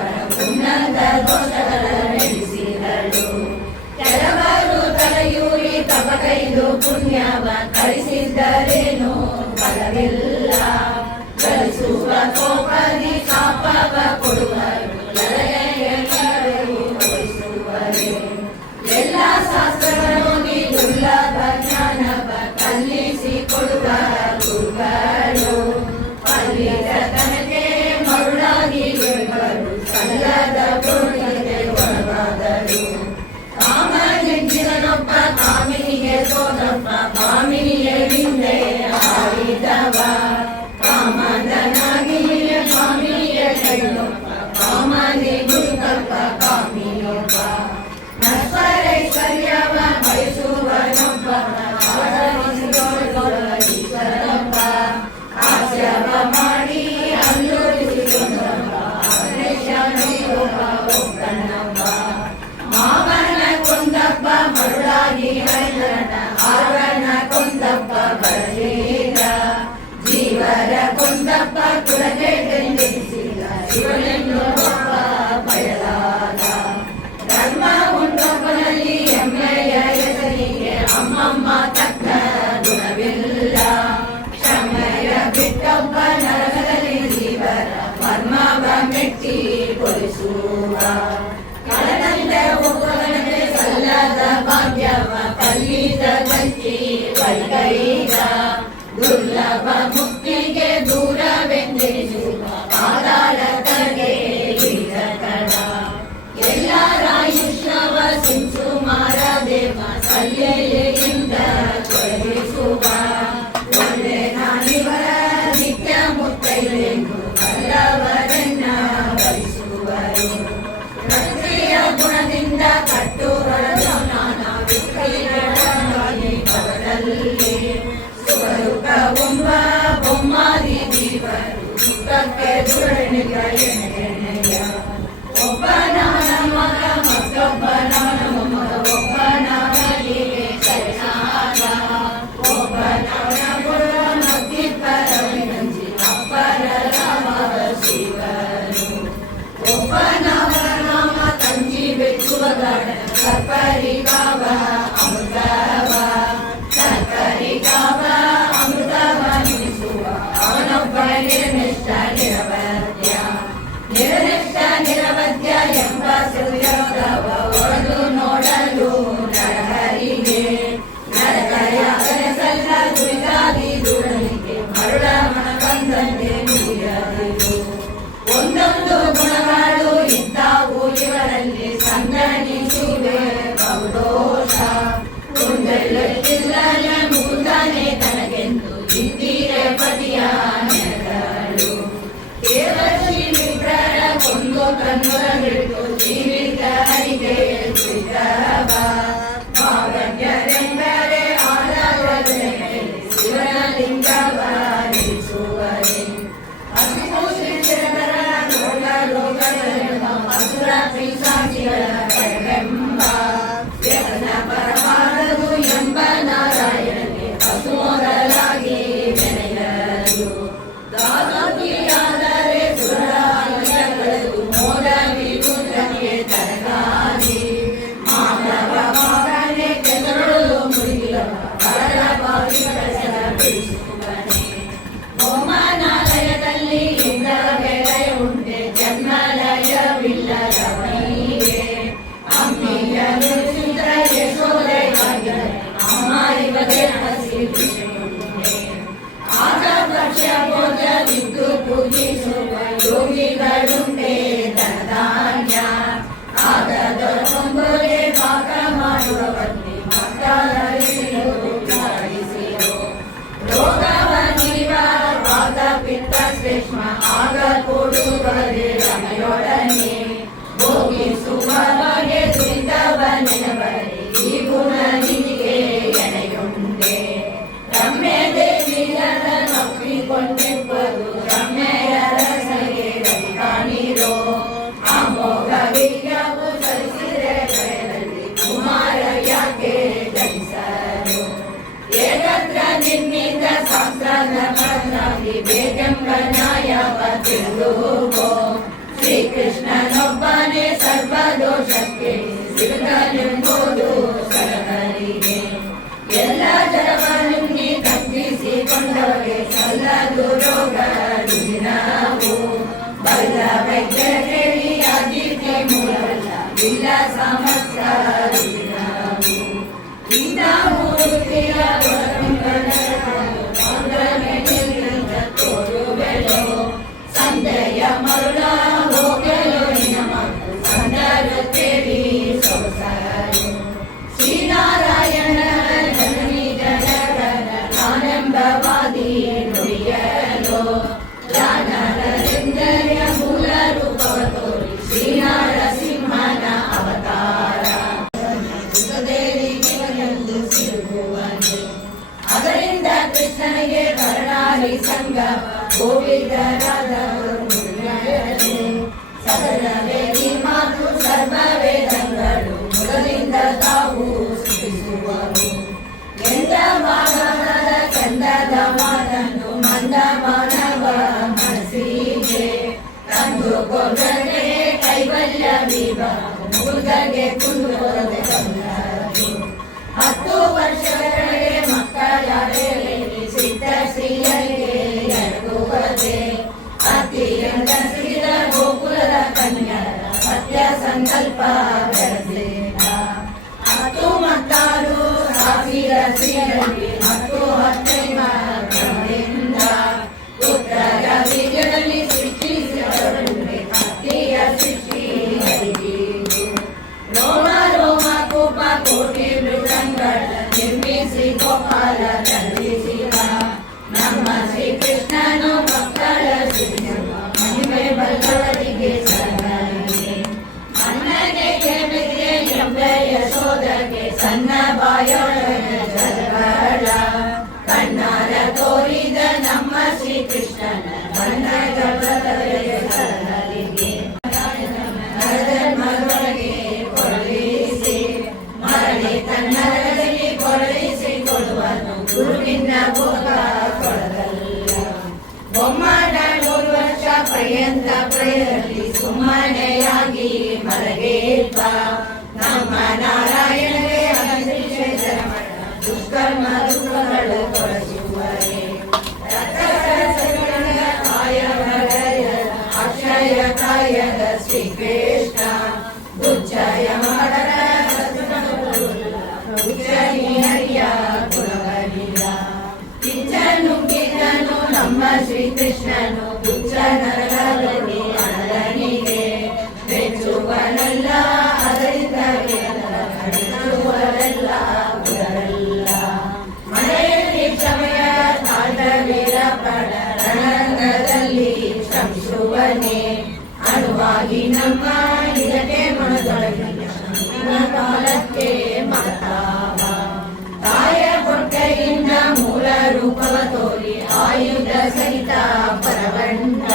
ಉನ್ನತ ದೋಷಗಳ ನಡೆಸಿದಳು ಕೆಲವರು ತಲೆಯೂರಿ ತಪಕೈದು ಪುಣ್ಯವ ಕಳಿಸಿದ್ದರೇನು ಫಲವಿಲ್ಲ ಕಲಿಸುವ ಕೋಪದಿ ಶಾಪವ ಕೊಡುವರು ಎಲ್ಲ ಶಾಸ್ತ್ರಗಳು ದುರ್ಲಭ ಜ್ಞಾನವ ಕಲಿಸಿಕೊಡುವ ಗುರುಗಳು ಪಲ್ಲಿದ ತನಗೆ ಮರುಳಾಗಿ ಬರು ಸಲ್ಲದ ಪೂರ್ಣತೆ ಒಳಗಾದರು ಕಾಮನೆಂಜಿನೊಬ್ಬ ಕಾಮಿನಿಗೆ ಸೋದಪ್ಪ ಕಾಮಿನಿಯ ಹಿಂದೆ ಆಡಿದವ ಸುರಗೆಂದೆನಿಸಿದ ಶಿವನೆಂದು ಒಬ್ಬ ಬಯಲಾದ ಧರ್ಮ ಉಂಟೊಬ್ಬನಲ್ಲಿ ಹೆಮ್ಮೆಯ ಹೆಸರಿಗೆ ಅಮ್ಮಮ್ಮ ತಕ್ಕ ಗುಣವಿಲ್ಲ ಕ್ಷಮೆಯ ಬಿಟ್ಟೊಬ್ಬ ನರಕದಲ್ಲಿ ಜೀವನ ಮರ್ಮವ ಮೆಟ್ಟಿ ಕೊಲಿಸುವ ಕಳನಂತೆ ಒಬ್ಬನಂತೆ ಸಲ್ಲದ ಭಾಗ್ಯವ ಕಲ್ಲಿದ ಗಂಜಿ ಬೈಗೈದ ದುರ್ಲಭ ಮುಕ್ತಿಗೆ ದೂರವೆಂದೆನಿಸುವ ಪಾದಾಳ ತಗೆ ಇಳಿದ ಕಡ ಎಲ್ಲರಾಯುಷ್ಯವ ಸಿಂಚು ಮಾರದೇವ ಸಲ್ಲೆಯಿಂದ ತೊಲಗಿಸುವ ಒಳ್ಳೆ ನಾನಿವರ ನಿತ್ಯ ಮುತ್ತೈದೆಂದು ಬಲ್ಲವರನ್ನ ಬಯಸುವರು ಪ್ರಕೃತಿಯ ಗುಣದಿಂದ ಕಟ್ಟುವರನು ನಾನಾ ವಿಕ್ರಿಯರಲ್ಲಿ ಸುಖದುಃಖವೆಂಬ ಬೊಮ್ಮಾದಿ ಜೀವರು ದುಃಖಕ್ಕೆ ದುರಣಿಗ ಎಣೆಯ ಒಬ್ಬನವನ ಮಗ ಮತ್ತೊಬ್ಬನವನ ಮೊಮ್ಮಗ ಒಬ್ಬನವನಿಗೆ ಸರಿಸಾದ ಒಬ್ಬನವನ ಗುರು ಮತ್ತಿಬ್ಬರವಿನಂಜಿ ಅಪ್ಪರವ ಶಿವರು ಒಬ್ಬನವನ ನಾಮ ತಂಜಿ ಬೆಚ್ಚುವ ಗಾಢ ಸರ್ಪರಿಗಾವ ಅಮೃತವ ಸರ್ಪರಿಗಾವ ಅಮೃತವ ನುಡಿಸುವ ಅವನೊಬ್ಬ ನಿರ್ನಿಷ್ಠ ನಿರವಧ್ಯ ನಿರ್ನಿಷ್ಠ ನಿರವಧ್ಯ ಎಂಬ ಸುರ್ಯವ ಒಡೆದು ನೋಡಲು ನರಹರಿಗೆ ನರಕಯಾತನೆ ಸಲ್ಲ ದುರಿತಾದಿ ದುರನಿಗೆ ಮರುಳ ಮನ ಬಂದಂತೆ ನುಡಿಯದಿರು ಒಂದೊಂದು ಗುಣಗಳು ಇದ್ದಾವು ಇವರಲ್ಲಿ ಸಂಗಣಿಸುವೆ ಬಹುದೋಷ ಕುಂದೆಲ್ಲಕ್ಕಿಲ್ಲನೆ ಮುಗುದಾನೆ ತನಗೆಂದು ಇಂದಿರೆ ಪತಿಯ ನೆರಳು ದೇವಶ್ರೀ ವಿಪ್ರರ ಕೊಂದು ಕಣ್ಣೊಳಗಿಟ್ಟು ಜೀವಿತ ಹರಿಗೆ ಶ್ರೀತವ ಭಾವಜ್ಞರೆಂದರೆ ಆಧಾರದ ಮೇಲೆ ಶಿವನ ಲಿಂಗವ ನಿಲ್ಲಿಸುವರೆ ಅಸುರ ರೋಗಗಳೆಂಬ ಅಸುರ ಪಿಶಾಚಿಗಳ ಭಯವೆಂಬ ವ್ಯಸನ ಪರಮಾನದು ಎಂಬ ನಾರಾಯಣನಿಗೆ ಹಸುಮೊದಲಾಗಿ ಬೆನೆಯಲು ದಾಸೋತಿಯಾದರೆ ಸುರರಾಗಳೆದು ಮೋದ ವಿರುದ್ಧಕ್ಕೆ ತರಗಾಲಿ ಮಾನವ ಮಗನೆ ಕೆಸರಳು ಮುರಿಗಿಲವ ಪರರ ಬಾವಿಗಳ ಸರ ಬಿಡಿಸುವನೆ ಹೋಮನಾಲಯದಲ್ಲಿ ಇಂದ್ರ ಬೆಳೆಯ ಉಂಟೆ ಜನ್ಮಲಯವಿಲ್ಲದವನಿಗೆ ಅಮ್ಮಿಯ ನುಡಿಸಿದ್ರ ಯಶೋದೆಯಾಗಿದ್ದರೆ ಅಮ್ಮ ಇವಗೆ ಹಸಿ ವಿಷಯುಂಟೆ ಆಗ ಭಕ್ಷ್ಯ ಭೋಜವಿದ್ದು ಪೂಜಿಸುವ ಯೋಗಿಗಳುಂಟೆ ಧನಧಾನ್ಯ ಆಗ ದೊರಕೊಂಬರೆ ಪಾಕ ಮಾಡುವವಲ್ಲಿ ಮಕ್ಕಳಿಸಿರೋ ರೋಗವ ನಿವಾರವಾದ ಪಿತ್ತ ಶ್ರೇಷ್ಠ ಆಗ ಕೊಡುವರೆ ರಮೆಯೊಡನೆ ಭೋಗಿಸುವವಗೆ ದುರಿತವ ನೆನಬರೆ ಈ ಗುಣ ನಿಧಿಗೆ ಎಣೆಯುಂಡೆ ರಮ್ಯ ದೇವಿಯರ ನಪ್ಪಿಕೊಂಡಿಬ್ಬರು ರಮ್ಮೆಯ ರಸಗೆ ಗತಿ ಕಾಣಿರೋ ಅಮೋಘ ವೀರ್ಯವು ಸರಿಸಿರೆ ಕರೆಯಲ್ಲಿ ಕುಮಾರ ಯಾಕೆ ಜನಿಸರು ಏಕತ್ರ ನಿರ್ಮಿತ ಶಾಸ್ತ್ರದ ಪತ್ರಾಗಿ ಬೇಗಂಬನಾಯವ ತಿಳಿದುಕೋ ಶ್ರೀಕೃಷ್ಣನೊಬ್ಬನೇ ಸರ್ವದೋಷಕ್ಕೆ ಸಿಗನೆಂಬುದು ಸರಳರಿಗೆ ಎಲ್ಲ ಜರವನ್ನಿ ತಪ್ಪಿಸಿಕೊಂಡವರಿಗೆ ಸಲ್ಲದು ರೋಗ ರುಜಿನವು ಬಲ್ಲ ವೈದ್ಯ ಕೇಳಿ ಅಜಿತಿ ಮೂಲವಲ್ಲ ಇಲ್ಲ ಸಮಸ್ತ ರುಜಿನವು ಇಂದ ಮೂರ್ತಿಯ ತೋರುವೆಳೋ ಸಂದೆಯ ಮರುಳ ಹೋಗಲು ನಿನ ಮಾತು ಸಂದರು ಕೇಳಿ ಸೊಗಸಾರು ಶ್ರೀನಾರಾಯಣ ಜನನಿ ಜನಗಣ ನಾನೆಂಬವಾದಿ ನುಡಿಯಲು ಜಾನರೆಂದರೆ ಮೂಲ ರೂಪವ ತೋರಿ ಶ್ರೀನಾರಸಿಂಹನ ಅವತಾರ ದೇವಿಗೆಂದು ಸಿಗುವನೆ ಅದರಿಂದ ಕೃಷ್ಣನಿಗೆ ಕರುಣಾರಿ ಸಂಗ ಗೋವಿಂದರಾದವರು ಸಕಲ ವೇದಿ ಮಾತು ಸರ್ವ ವೇದಗಳು ಮೊದಲಿಂದ ತಾವು ಸ್ತುತಿಸುವರು ಎಂದ ಮಾನವದ ಚಂದದ ಮಾತನ್ನು ಮಂದ ಮಾನವ ಮನಸ್ಸಿ ಗೋರ್ಗರಿಗೆ ಕೈವಲ್ಯ ಮುರುಗಗೆ ಕುಂದೂರದೆ 10 ವರ್ಷಗಳಿಗೆ ಮಕ್ಕಳಾದರೆ ಸಿದ್ಧ ಶ್ರೀಯರಿಗೆ ಎರಡುವರೆ ಅತಿಯಂದ ಶ್ರೀರ ಗೋಕುಲದ ಕನ್ಯರ ಸತ್ಯ ಸಂಕಲ್ಪ ಬೆಳೆಸಿದ 10 ಮಕ್ಕಳು ಸಾವಿರ ಶ್ರೀಯಲ್ಲಿ 10 ಮಕ್ಕಳಿಂದ ಪುತ್ರರ ಬೀಜದಲ್ಲಿ ಸೃಷ್ಟಿಸಿದವರಿಗೆ ಭಕ್ತಿಯ ಸೃಷ್ಟಿ ರೋಮ ರೋಮ ಕೋಪ ಕೋಟಿ ಮೃಗಂಗಳ ನಿರ್ಮಿಸಿ ಗೋಪಾಲ ಕಲಿಸಿದ ನಮ್ಮ ಶ್ರೀಕೃಷ್ಣನು ಮಕ್ಕಳ ಮಹಿಮೆ ಬಲ್ಲವರಿಗೆ ಸಲ್ಲಲಿದೆ ಅಣ್ಣಗೆ ಕೆಮೆಗೆ ಎಂಬೆಯ ಸೋದಗೆ ಸಣ್ಣ ಬಾಯೊಳಗೆ ಜಗಳ ಕಣ್ಣಾರ ತೋರಿದ ನಮ್ಮ ಶ್ರೀಕೃಷ್ಣನ ಬಣ್ಣಗಳಿಗೆ ಸಲ್ಲಲಿದೆ ಮರದೊಳಗೆ ಕೊರಳಿಸಿ ಮರಳಿ ತನ್ನರಲ್ಲಿ ಕೊರಳಿಸಿ ಕೊಡುವನು ಗುರುವಿನ ಭೋಗ ಕೊಡದಲ್ಲ ಬೊಮ್ಮಡ 3 ವರ್ಷ ಪರ್ಯಂತ ಪ್ರಯತ್ನಿ ಸುಮ್ಮನೆಯಾಗಿ ಮರಗೇಪ ನಮ್ಮ ನಾರಾಯಣಗೆ ದುಷ್ಕರ್ಮ ದುಃಖಗಳು ಕೊಡಿಸುವರೆ ಅಕ್ಷಯ ಕಾಯದ ಶ್ರೀಕೃಷ್ಣ ದುಚ್ಚಯ ಮಾಡರ ಹರಿಯ ಗುಣವರಿಲ್ಲ ಕಿಚ್ಚನು ಕಿಚ್ಚನು ನಮ್ಮ ಶ್ರೀಕೃಷ್ಣನು ದುಚ್ಚ ನರಗಳಲ್ಲಿ ಅನಲನಿಗೆ ಬೆಚ್ಚುವನಲ್ಲ ಅದರಿಂದ ನಡೆಸುವರೆಲ್ಲ ಗುಣರಲ್ಲ ಮನೆಯಲ್ಲಿ ಸಮಯ ತಾಂಡವೀರ ಪಡ ರಣರಂಗದಲ್ಲಿ ಶ್ರಮಿಸುವನೆ ಅಣುವಾಗಿ ನಮ್ಮ ಇದಕ್ಕೆ ಮನದೊಳಗಿನ ಕಾಲಕ್ಕೆ ಮತಾವ ತಾಯ ಕೊಟ್ಟೆಯಿಂದ ಮೂಲ ರೂಪವ ತೋರಿ ಆಯುಧ ಸಹಿತ ಪರವಂತ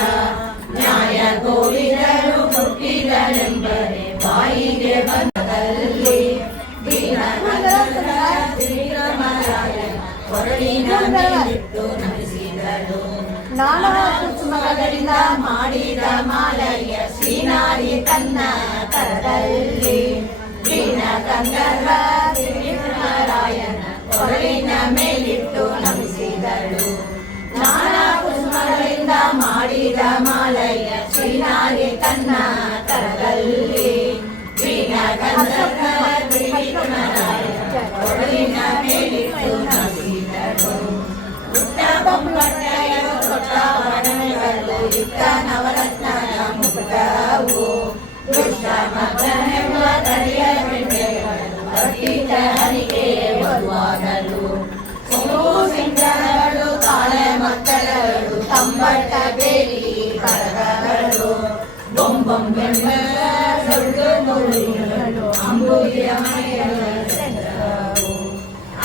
ನ್ಯಾಯ ಗೋವಿದರು ಹುಟ್ಟಿದರೆಂಬರೆ ಬಾಯಿಗೆ ಬಂದಲ್ಲಿ ಶ್ರೀರಾಮರಾಯನ ಕೊರಳಿನ ಮೇಲಿಟ್ಟು ನಮಿಸಿದಳು ನಾನಾ ಕುಸುಮಗಳಿಂದ ಮಾಡಿದ ಮಾಲಯ್ಯ ಶ್ರೀನಾರಿ ತನ್ನ ಕರದಲ್ಲಿ ದೀನ ಗಂಗರ ಶ್ರೀರಾಮರಾಯನ ಕೊರಳಿನ ಮೇಲಿಟ್ಟು ನಮಿಸಿದಳು ನಾನಾ ಕುಸುಮಗಳಿಂದ ಮಾಡಿದ ಮಾಲಯ್ಯ ಶ್ರೀನಾರಿ ತನ್ನ ಕರದಲ್ಲಿ ದೀನ ಗಂಗರ ಶ್ರೀರಾಮರಾಯನ ಕೊರಳಿನ ಮೇಲಿಟ್ಟು ನಮಿಸಿದಳು ಯುಕ್ತ ನವರತ್ನದ ಮುಕುಟವು ದುಷ್ಟ ಮಗನೆಂಬ ತಡೆಯ ಬೆಣ್ಣೆಗಳು ಹರಿಗೆ ಬರುವಾಗಲು ಸಿಂಗಗಳು ತಾಳೆ ಮಕ್ಕಳು ತಂಬಟ್ಟ ಬೇಲಿ ಕರಗಗಳು ಬೊಂಬೊಂಬೆಂಬ ಅಂಬುದಿಯ ಮನೆಗಳು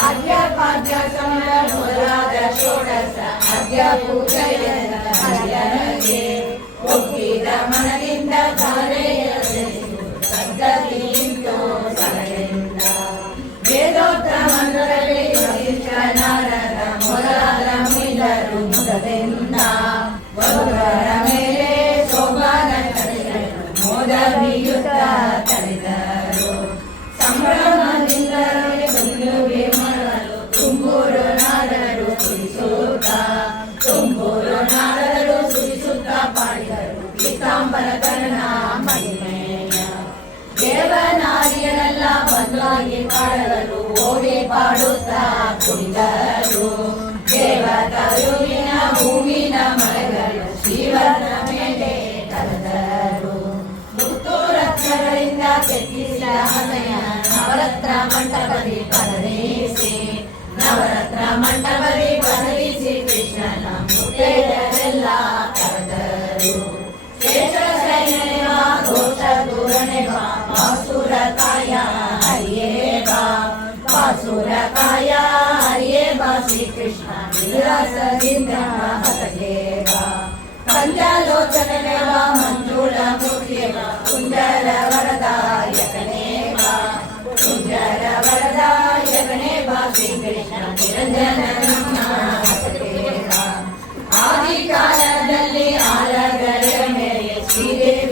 ಅದ್ಯಪಾದ್ಯ ಸಮಯ ಮೊದಲಾದ ಷೋಡಶ ಅದ್ಯ ಪೂಜೆಗೆ ಒಪ್ಪಿದ ಮನದಿಂದ ಸದ್ಗತಿಯಿಂದೋ ಸಲಹೆಯಿಂದ ವೇದೋಕ್ತ ಮಂತ್ರದಲ್ಲಿ ನಾರದ ಮೊದಲಾದ ಮುಯಿದರು ಮುದದಿಂದ ವಧುವರ ಮೇಲೆ ಶೋಭಾನ ತಡೆದರು ಮೋದ ಬಿಯುತ್ತ ತಡೆದರು ಸಂಭ್ರಮದಿಂದ ತುಂಬೂರು ನಾಡರು ಸುರಿಸುತ್ತ ಪಾಡಿದರು ಪೀತಾಂಬರ ಕರ್ಣ ಮಹಿಮೆಯ ದೇವನಾರಿಯರೆಲ್ಲ ಬಂದಾಗಿ ಪಾಡಲು ಓಡಿ ಪಾಡುತ್ತಾ ಕುಡಿದರು ದೇವತಾಯುವಿನ ಹೂವಿನ ಮರಗಳು ಶಿವನ ಮೇಲೆ ಕರೆದರು ಮುತ್ತು ರತ್ನಗಳಿಂದ ಕೆತ್ತಿಸಿದ ಹಸೆಯ ನವರತ್ನ ಮಂಟಪದಿ ಪರದೇಸಿ ನವರತ್ನ ಮಂಟಪದಿ ಬದಲಿಸಿ ಕೃಷ್ಣನ ಮುತ್ತೈದರೆಲ್ಲ ಕರೆದರು ಶೇಷಶೈಲನೆವ ದೋಷ ದೂರನೆವ ಬಾಸುರ ಕಾಯ ಹರಿಯೇ ಬಾ ಬಾಸುರ ಕಾಯ ಹರಿಯೇ ಬಾ ಶ್ರೀಕೃಷ್ಣ ವಿಲಾಸದಿಂದ ಹತಗೆ ಬಾ ಪಂಚಲೋಚನೆವ ಮಂಜುಳ ಮೂರ್ತಿಯವ ಸುಂದರ ವರದಾಯಕನೇ ಬಾ ಸುಂದರ ವರದಾಯಕನೇ ಬಾ ಶ್ರೀಕೃಷ್ಣ ನಿರಂಜನ ನಮ್ಮ ಹತಗೆ ಬಾ ಆದಿ ಕಾಲದಲ್ಲಿ ಆಲಗರ ಮೇಲೆ ಶ್ರೀದೇವಿ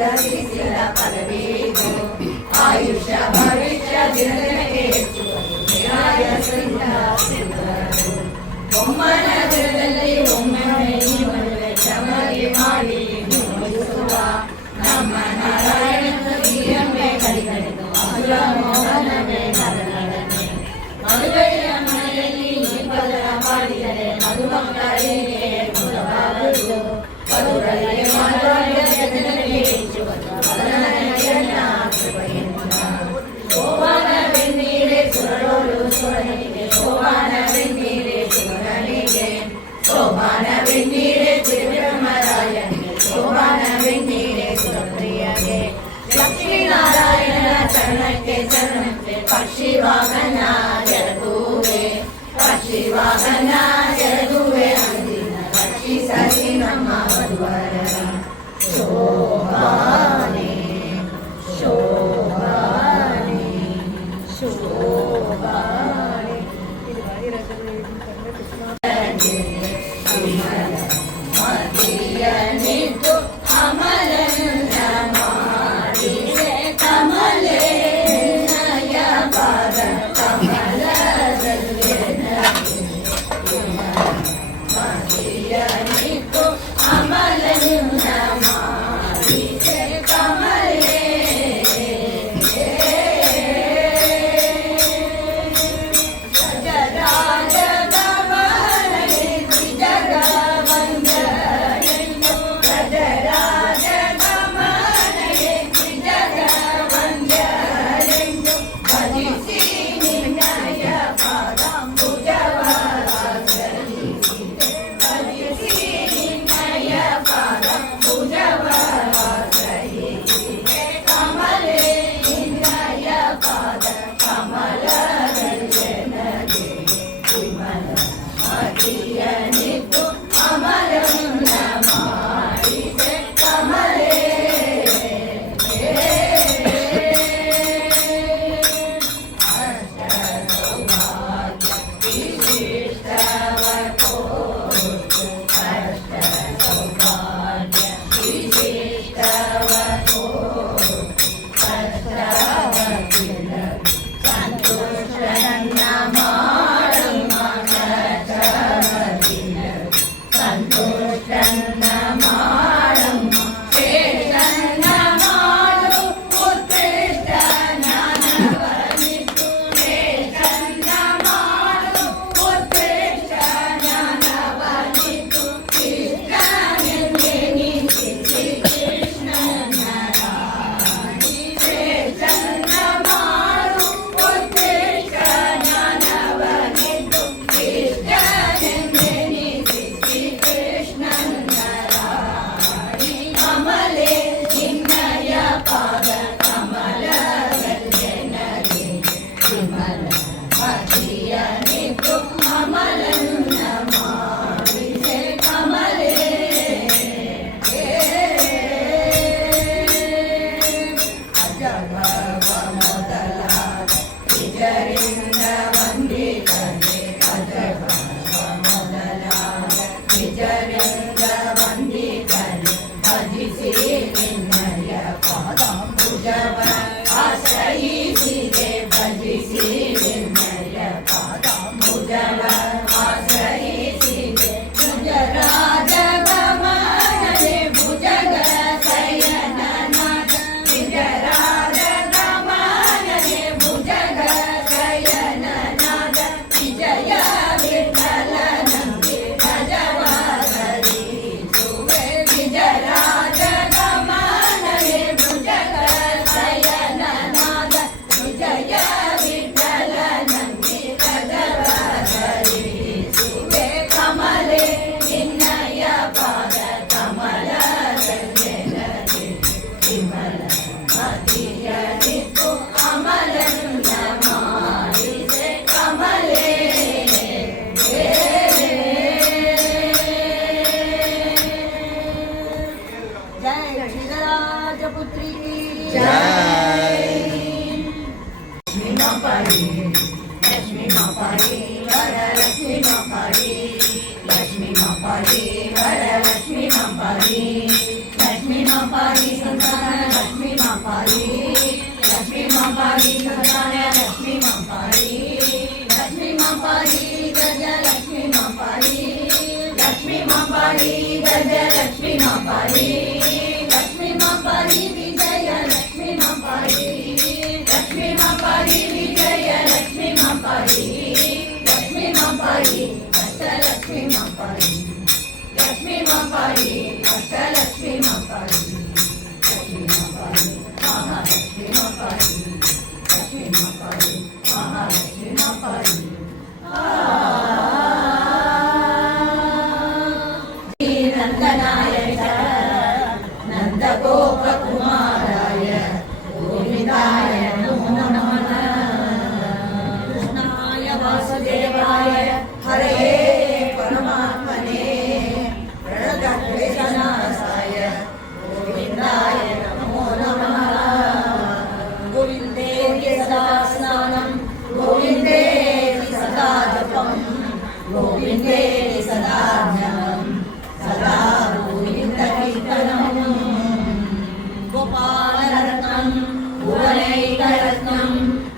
ರಚಿಸಿದ ಪದವಿಗೂ ಆಯುಷ್ಯ ಭವಿಷ್ಯ ದಿನಕ್ಕೆ ಒಮ್ಮನಗರದಲ್ಲಿ ಒಮ್ಮೆ ಮದುವೆ ಚಮರಿ ಮಾಡಿ ಮುಗಿಸುವ ನಮ್ಮ ನಾರಾಯಣನ ಹಿರಿಯಮ್ಮೆ ಕಡಿಗಡೆದು ಅಸುರ ಮೋಹನವೇ ನರನಡನೆ ಮದುವೆಯ ಮನೆಯಲ್ಲಿ ಈ ಪದರ ಮಾಡಿದರೆ ಮದುಮಕ್ಕಳಿಗೆ ಗುಣವಾಗುವುದು ಮಧುರರಿಗೆ ಮಾಡುವ ಜನರಿಗೆ ಹೆಚ್ಚುವುದು ಮದನಯ್ಯನ ಕೃಪೆಯಿಂದ ಶೋಭಾನವೆನ್ನೀರೆ ಸುರಳೋಳು ಸುರನಿಗೆ ಶೋಭಾನವೆನ್ನೀರೆ ಸುರನಿಗೆ ಶೋಭಾನವೆನ್ನೀರೆ ತ್ರಿವಿಕ್ರಮರಾಯನಿಗೆ ಶೋಭಾನವೆನ್ನೀರೆ ಸುರಪ್ರಿಯಗೆ ಲಕ್ಷ್ಮೀನಾರಾಯಣನ ಚರಣಕ್ಕೆ ಚರಣಕ್ಕೆ ಪಕ್ಷಿ ವಾಹನ ಜರಗುವೆ ಪಕ್ಷಿ ವಾಹನ ಜರಗುವೆ ಅಂದಿನ ರಕ್ಷಿಸಲಿ ನಮ್ಮ ವಧುವರರ ಶೋಭಾನೆ ಶೋಭಾನೆ ಶೋಭಾನೆ ಮದಿಯನಿತು ಅಮಲನ ಮಾಡಿದೆ ಕಮಲೆ ನಯ ಪಾದ ಕಮಲದಲ್ಲಿ ಮದಿಯನಿತು ಅಮಲನ ಮಾಡಿದೆ ಕಮಲೆ पारी, लक्ष्मी माँ पारी संतान लक्ष्मी माँ पारी, लक्ष्मी माँ पारी संतान लक्ष्मी माँ पारी, लक्ष्मी माँ पारी गज लक्ष्मी माँ पारी, लक्ष्मी माँ पारी गज लक्ष्मी माँ पारी, लक्ष्मी माँ पारी विजय लक्ष्मी माँ पारी, लक्ष्मी माँ पारी विजय लक्ष्मी माँ पारी, लक्ष्मी माँ पारी अष्टलक्ष्मी माँ पारी, लक्ष्मी माँ पारी अष्टलक्ष्मी माँ पारी, लक्ष्मी माँ पारी महालक्ष्मी माँ पारी, लक्ष्मी माँ पारी महालक्ष्मी माँ पारी। नंदनाय च नन्दगोपकुमाराय गोविन्दाय नमो नमः, कृष्णाय वासुदेवाय हरये परमात्मने प्रणतक्लेशनाशाय गोविन्दाय नमो नमः, गोविन्दे सदा स्नानं गोविन्दे सदा जपं गोविन्दे सदा ध्यानं सदा गोविन्दकीर्तनं, गोपालरत्नं भुवनैकरत्नं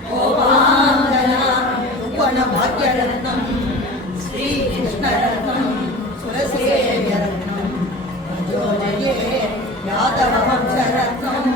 गोपाङ्गना भुवनभाग्यरत्नं श्रीकृष्णरत्नं सुरसेव्यरत्नं भजोजये यादववंशरत्नम्।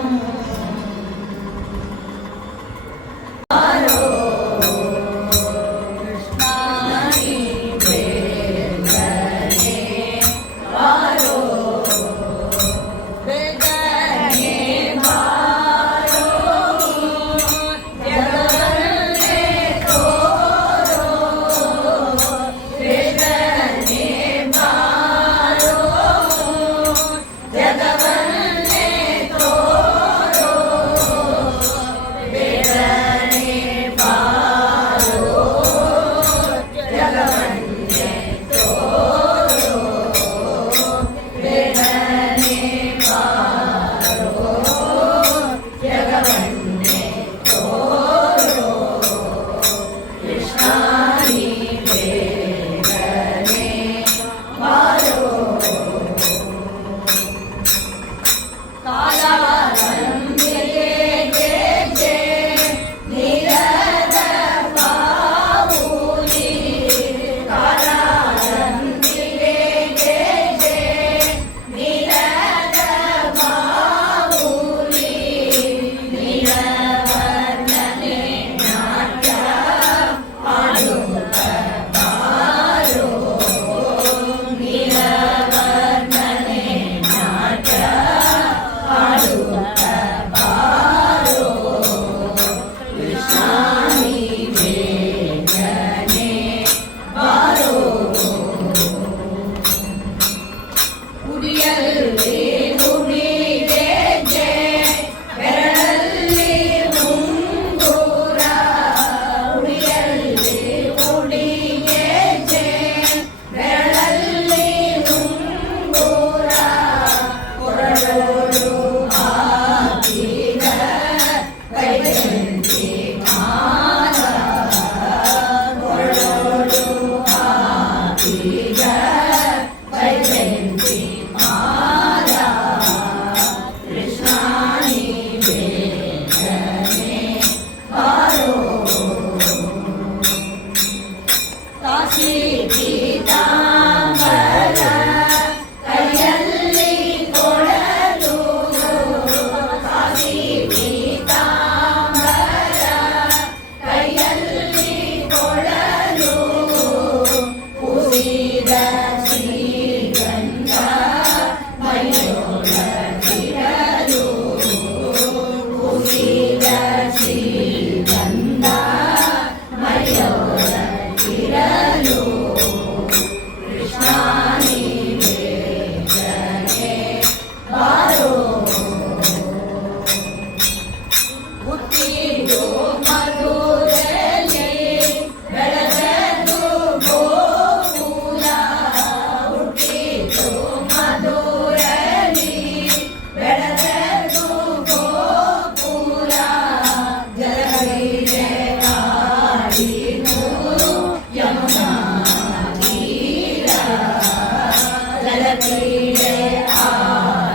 ಜಲಕ್ರೀಡೆ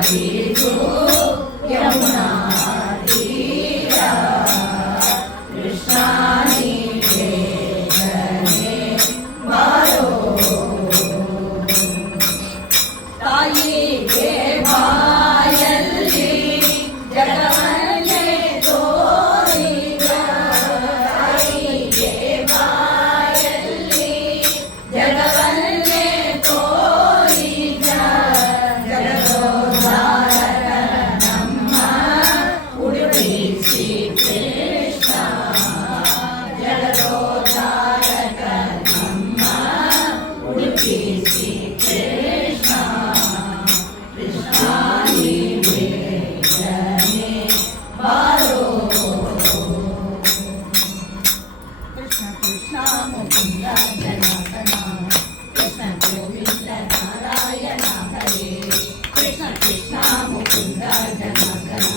ಬೀಸು ಯಮುನಾ ತೀರ ಕೃಷ್ಣ ನೀನೇ ಬಾರೋ ತಾಯಿಗೆ ಬಾಯಲ್ಲಿ ಜಗವನ್ನೇ ತೋರಿದ ತಾಯಿಗೆ ಬಾಯಲ್ಲಿ ಜಗವನ್ನೇ ತೋರಿದ ಜಗದೋದ್ಧಾರಕ ನಮ್ಮ ಉಡುಪಿ ಶ್ರೀ ಕೃಷ್ಣ ಜಗದೋದ್ಧಾರಕ ನಮ್ಮ ಉಡುಪಿ ಶ್ರೀ ಕೃಷ್ಣ ಕೃಷ್ಣ ನೀನೇ ಬಾರೋ ಕೃಷ್ಣ ಕೃಷ್ಣ ಮುಕುಂದ ಜನಾರ್ದನ ಕೃಷ್ಣ ಗೋವಿಂದ ನಾರಾಯಣ ಹರೇ ಕೃಷ್ಣ ಕೃಷ್ಣ ಮುಕುಂದ ಜನಾರ್ದನ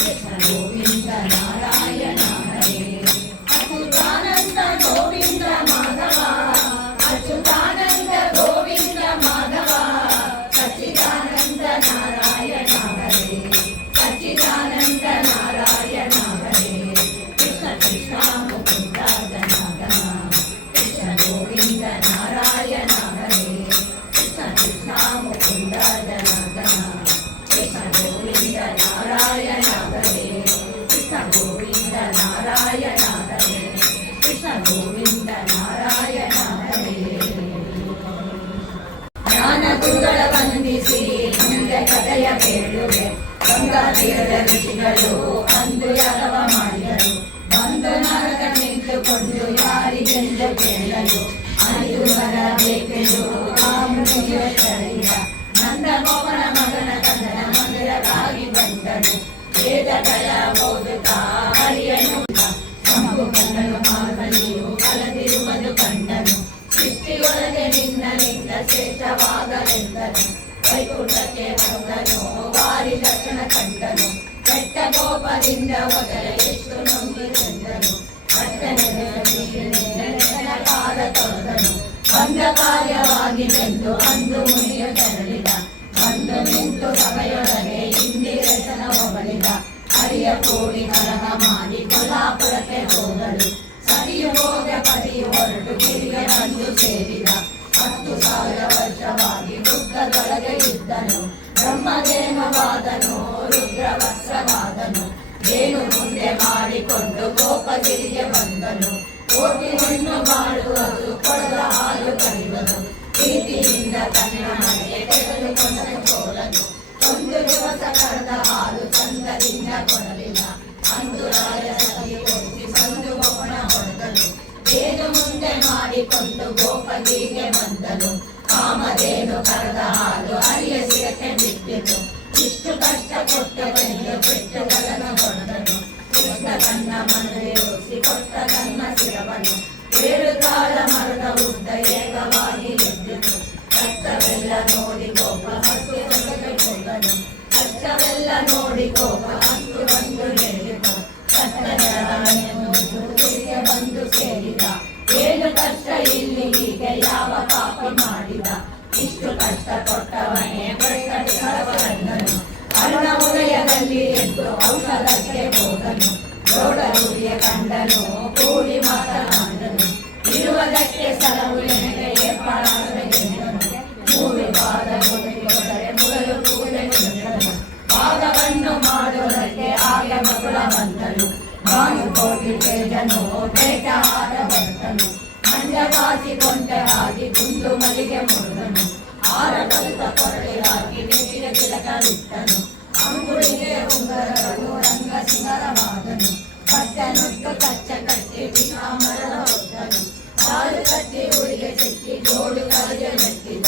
ಕೃಷ್ಣ ಗೋವಿಂದ ನಾರಾಯಣ ಹರೇ ಅಚ್ಯುತಾನಂದ ಗೋವಿಂದ ಮಾಧವ ಅಚ್ಯುತಾನಂದ ಗೋವಿಂದ ಮಾಧವ ಸಚ್ಚಿದಾನಂದ ನಾರಾಯಣ ಹರೇ ಸಚ್ಚಿದಾನಂದ ನಾರಾಯಣ ಹರೇ ಕೃಷ್ಣ ಕೃಷ್ಣ ಮುಕುಂದ ಜನಾರ್ದನ ಕೃಷ್ಣ ಗೋವಿಂದ ನಾರಾಯಣ ಹರೇ ಕೃಷ್ಣ ಕೃಷ್ಣ ಮುಕುಂದ ಜನಾರ್ದನ ಕೃಷ್ಣ ಗೋವಿಂದ ನಾರಾಯಣ ಹರೇ ಕೃಷ್ಣ ಗೋವಿಂದ ನಾರಾಯಣ ಹರೇ ಕೃಷ್ಣ ಗೋವಿಂದ ನಾರಾಯಣ ಹರೇ ಜ್ಞಾನ ಗುರುಗಳ ವಂದಿಸಿ ಮುಂದೆ ಕಥೆಯ ಕೇಳುವೆ ಗಂಗಾತೀರದ ಋಷಿಗಳು ಅಂದು ಯಾಗವ ಮಾಡಿದರು ಬಂದು ನರಕ ನಿಂತುಕೊಂಡು ಯಾರಿಗೆಂದು ಕೇಳಲು ಅರಿದು ಬರಬೇಕೆಂದು ರಾಮನಿಗೆ ಕರೆದ ನಂದ ಗೋಪನ ಮಗನ ಕಂದನ ಮಂದಿರವಾಗಿ ಬಂದನು ವೇದಗಳ ಓದುತ್ತಾ ಹರಿಯನು ಸಂಪು ಕಂಡನು ಮಾರ್ಬಲಿಯು ಕಲದಿರುವುದು ಕಂಡನು ಸೃಷ್ಟಿಯೊಳಗೆ ನಿನ್ನನಿಂದ ಶ್ರೇಷ್ಠವಾಗಲೆಂದನು ವೈಕುಂಠಕ್ಕೆ ಬಂದನು ವಾರಿ ದರ್ಶನ ಕಂಡನು ಕೆಟ್ಟ ಕೋಪದಿಂದ ಒದರೆ ಎಷ್ಟು ನೊಂದು ತಂದನು ಕಾಲ ತೊಳೆದನು ಬಂದ ಕಾರ್ಯವಾಗಿ ಬೆಂದು ಅಂದು ಮುನಿಯ ತೆರಳಿದ ಬಂದು ನಿಂತು ಸಭೆಯೊಳಗೆ ಇಂದಿರಸನ ಹೊಗಳಿದ ಹರಿಯ ಕೋಡಿ ಕಲಹ ಮಾಡಿ ಕೊಲ್ಲಾಪುರಕ್ಕೆ ಹೋದಳು ಸರಿಯು ಹೋಗ ಪದಿಯು ಹೊರಟು ಗಿರಿಗೆ ಬಂದು ಸೇರಿದ 10,000 ವರ್ಷವಾಗಿ ಬುದ್ಧದೊಳಗೆ ಇದ್ದನು ಬ್ರಹ್ಮದೇವವಾದನು ರುದ್ರವಸ್ತ್ರವಾದನು ಏನು ಮುಂದೆ ಮಾಡಿಕೊಂಡು ಗೋಪಗಿರಿಗೆ ಬಂದನು ಕೋಟಿ ಹೆಣ್ಣು ಮಾಡುವುದು ಕೊಡದ ಹಾಲು ಕರೆಯುವುದು ಪ್ರೀತಿಯಿಂದ ತನ್ನ ಮನೆಗೆ ತೆಗೆದುಕೊಂಡನು ಸೋಲನು ಒಂದು ದಿವಸ ಕರೆದ ಹಾಲು ಚಂದದಿಂದ ಕೊಡಲಿಲ್ಲ ಅಂದು ರಾಯ ಸತಿ ಕೊಡಿಸಿ ಸಂದು ಗೋಪನ ಹೊಡೆದನು ಏನು ಮುಂದೆ ಮಾಡಿಕೊಂಡು ಗೋಪಗಿರಿಗೆ ಬಂದನು ಕಾಮಧೇನು ಕರೆದ ಹಾಲು ಹರಿಯ ಸಿರಕ್ಕೆ ಬಿಟ್ಟಿತು ಇಷ್ಟು ಕಷ್ಟ ಕೊಟ್ಟವೆಂದು ಪೆಟ್ಟುಗಳನ್ನು ಹೊಡೆದನು ಕೃಷ್ಣ ತನ್ನ ಮನದೋಸಿ ಕೊಟ್ಟ ತನ್ನ ಶಿರವನ್ನು 7 ಕಾಲ ಮರದ ಉದ್ದ ಏಕವಾಗಿ ಎದ್ದಿತು ಕಷ್ಟವೆಲ್ಲ ನೋಡಿ ಗೋಪ ಹತ್ತು ಸೊಸೆಗೆ ಹೋದನು ಕಷ್ಟವೆಲ್ಲ ನೋಡಿ ಗೋಪ ಹತ್ತು ಬಂದು ಹೇಳಿತು ಕಷ್ಟಗಳನ್ನು ತಿರುಗಿ ಬಂದು ಸೇರಿದ ಏನು ಕಷ್ಟ ಇಲ್ಲಿ ಹೀಗೆ ಯಾವ ಪಾಪಿ ಮಾಡಿದ ಇಷ್ಟು ಕಷ್ಟ ಕೊಟ್ಟವನೇ ಪ್ರಕಟಿಸಬಲ್ಲನು ಅರುಣ ಉದಯದಲ್ಲಿ ಎದ್ದು ಔಷಧಕ್ಕೆ ಹೋದನು ಗೌಡರೂಢಿಯ ಕಂಡನು ಕೂಡಿ ಮಾತನಾಡನು ಇರುವುದಕ್ಕೆ ಸ್ಥಳವು ನಿನಗೆ ಏರ್ಪಾಡಾಗಬೇಕೆಂದನು ಮೂರು ಪಾದ ಕೊಟ್ಟರೆ ಮೊದಲು ಪೂಜೆ ಕೊಟ್ಟನು ಪಾದವನ್ನು ಮಾಡುವುದಕ್ಕೆ ಆಗ ಮಗಳ ಬಂದನು ನಾನು ಕೋಟಿ ತೇಜನು ಬೇಟ ಆಟ ಬರ್ತನು ಮಂಜವಾಸಿ ಕೊಂಟೆ ಆಗಿ ಗುಂಡು ಮಲ್ಲಿಗೆ ಮುರಿದನು ಆರ ಕಲಿತ ಕೊರಳಿ ಹಾಕಿ ನೆತ್ತಿಗೆ ತಿಲಕವಿಟ್ಟನು ಅಂಗುಳಿಗೆ ಉಂಗರಗಳು ರಂಗ ಸಿಂಗರವಾದನು ಬಟ್ಟೆನುಟ್ಟು ಕಚ್ಚ ಕಟ್ಟಿ ಪೀತಾಂಬರದ ಹೊತ್ತನು ಕಾಲು ಕಟ್ಟಿ ಉಳಿಗೆ ಸಿಕ್ಕಿ ಜೋಡು ಕಲಿಗೆ ಮೆಟ್ಟಿದ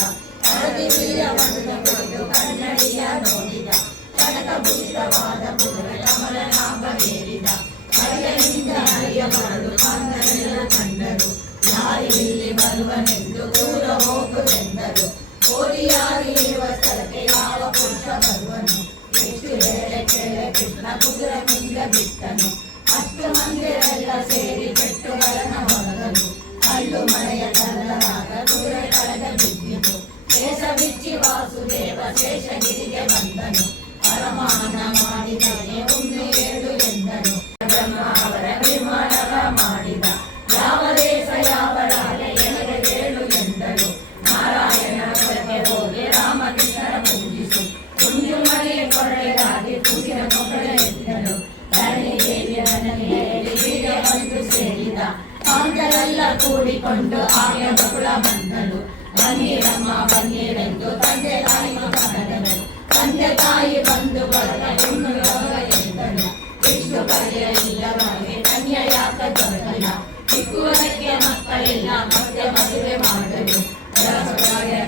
ಹಳದಿ ವೀರವನ್ನು ಕುಡಿದು ಕನ್ನಡಿಯ ನೋಡಿದ ಕನಕ ಭೂಷಿತವಾದ ಕುದುರೆ ಕಮಲನಾಭ ಏರಿದ ಹರಿಯನಿಂದ ಹರಿಯ ಮಾಡು ಕಾಂಗನೆಲ್ಲ ಕಂಡರು ಯಾರು ಇಲ್ಲಿ ಬರುವನೆಂದು ದೂರ ಹೋಗುವೆಂದರು ಕೋರಿಯಾಗಿ ಇರುವ ಸ್ಥಳಕ್ಕೆ ಯಾವ ಪುರುಷ ಬರುವನು ಎಷ್ಟು ವೇಳೆ ಕೇಳೆ ಕೃಷ್ಣ ಕುದುರೆ ಮುಂದೆ ಬಿಟ್ಟನು ಅಷ್ಟು ಮಂದಿರೆಲ್ಲ ಸೇರಿ ಪೆಟ್ಟುಗಳನ್ನು ಹೊಡೆದನು ಕಲ್ಲು ಮಳೆಯ ಕಲ್ಲರಾಗ ಕುದುರೆ ಕಳೆದ ಬಿದ್ದಿತು ಕೇಶ ಬಿಚ್ಚಿ ವಾಸುದೇವ ಶೇಷಗಿರಿಗೆ ಬಂದನು. ಪರಮಾನ ಮಾಡಿದನೆ ಒಂದು ಏಳು ಎಂದನು. ಬ್ರಹ್ಮ ಅವರ ನಿರ್ಮಾಣವ ಮಾಡಿದ. ಯಾವ ದೇಶ ಯಾವ ರಾಜ ಎನಗೆ ಹೇಳು ಎಂದನು. ನಾರಾಯಣ ಪುರಕ್ಕೆ ಹೋಗಿ ರಾಮಕೃಷ್ಣರ ಪೂಜಿಸು. ಕುಂಜು ಮನೆಯ ಕೊರಳೆಗಾಗಿ ಕೂಸಿನ ಮಕ್ಕಳ ಎತ್ತನು. ಧರಣಿ ದೇವಿಯ ಹೇಳಿ ಹೀಗೆ ಬಂದು ಸೇರಿದ. ಕಾಂತರೆಲ್ಲ ಕೂಡಿಕೊಂಡು ಆಯ ಮಕ್ಕಳ ಬಂದನು. ಬನ್ನೀರಮ್ಮ ಬನ್ನೀರೆಂದು ತಂದೆ ತಾಯಿ ಕರೆದನು. ತಂದೆ ತಾಯಿ ಬಂದು ಬರಲ ಹೆಣ್ಣು ಯೋಗ ಎಂದನು. ಇಷ್ಟು ಬಗೆಯ ಇಲ್ಲವಾಗಿ ಕನ್ಯ ಯಾಕ ದೊರಕಲ್ಲ. ಚಿಕ್ಕುವರಕ್ಕೆ ಮಕ್ಕಳಿಲ್ಲ ಮತ್ತೆ ಮದುವೆ ಮಾಡಲು.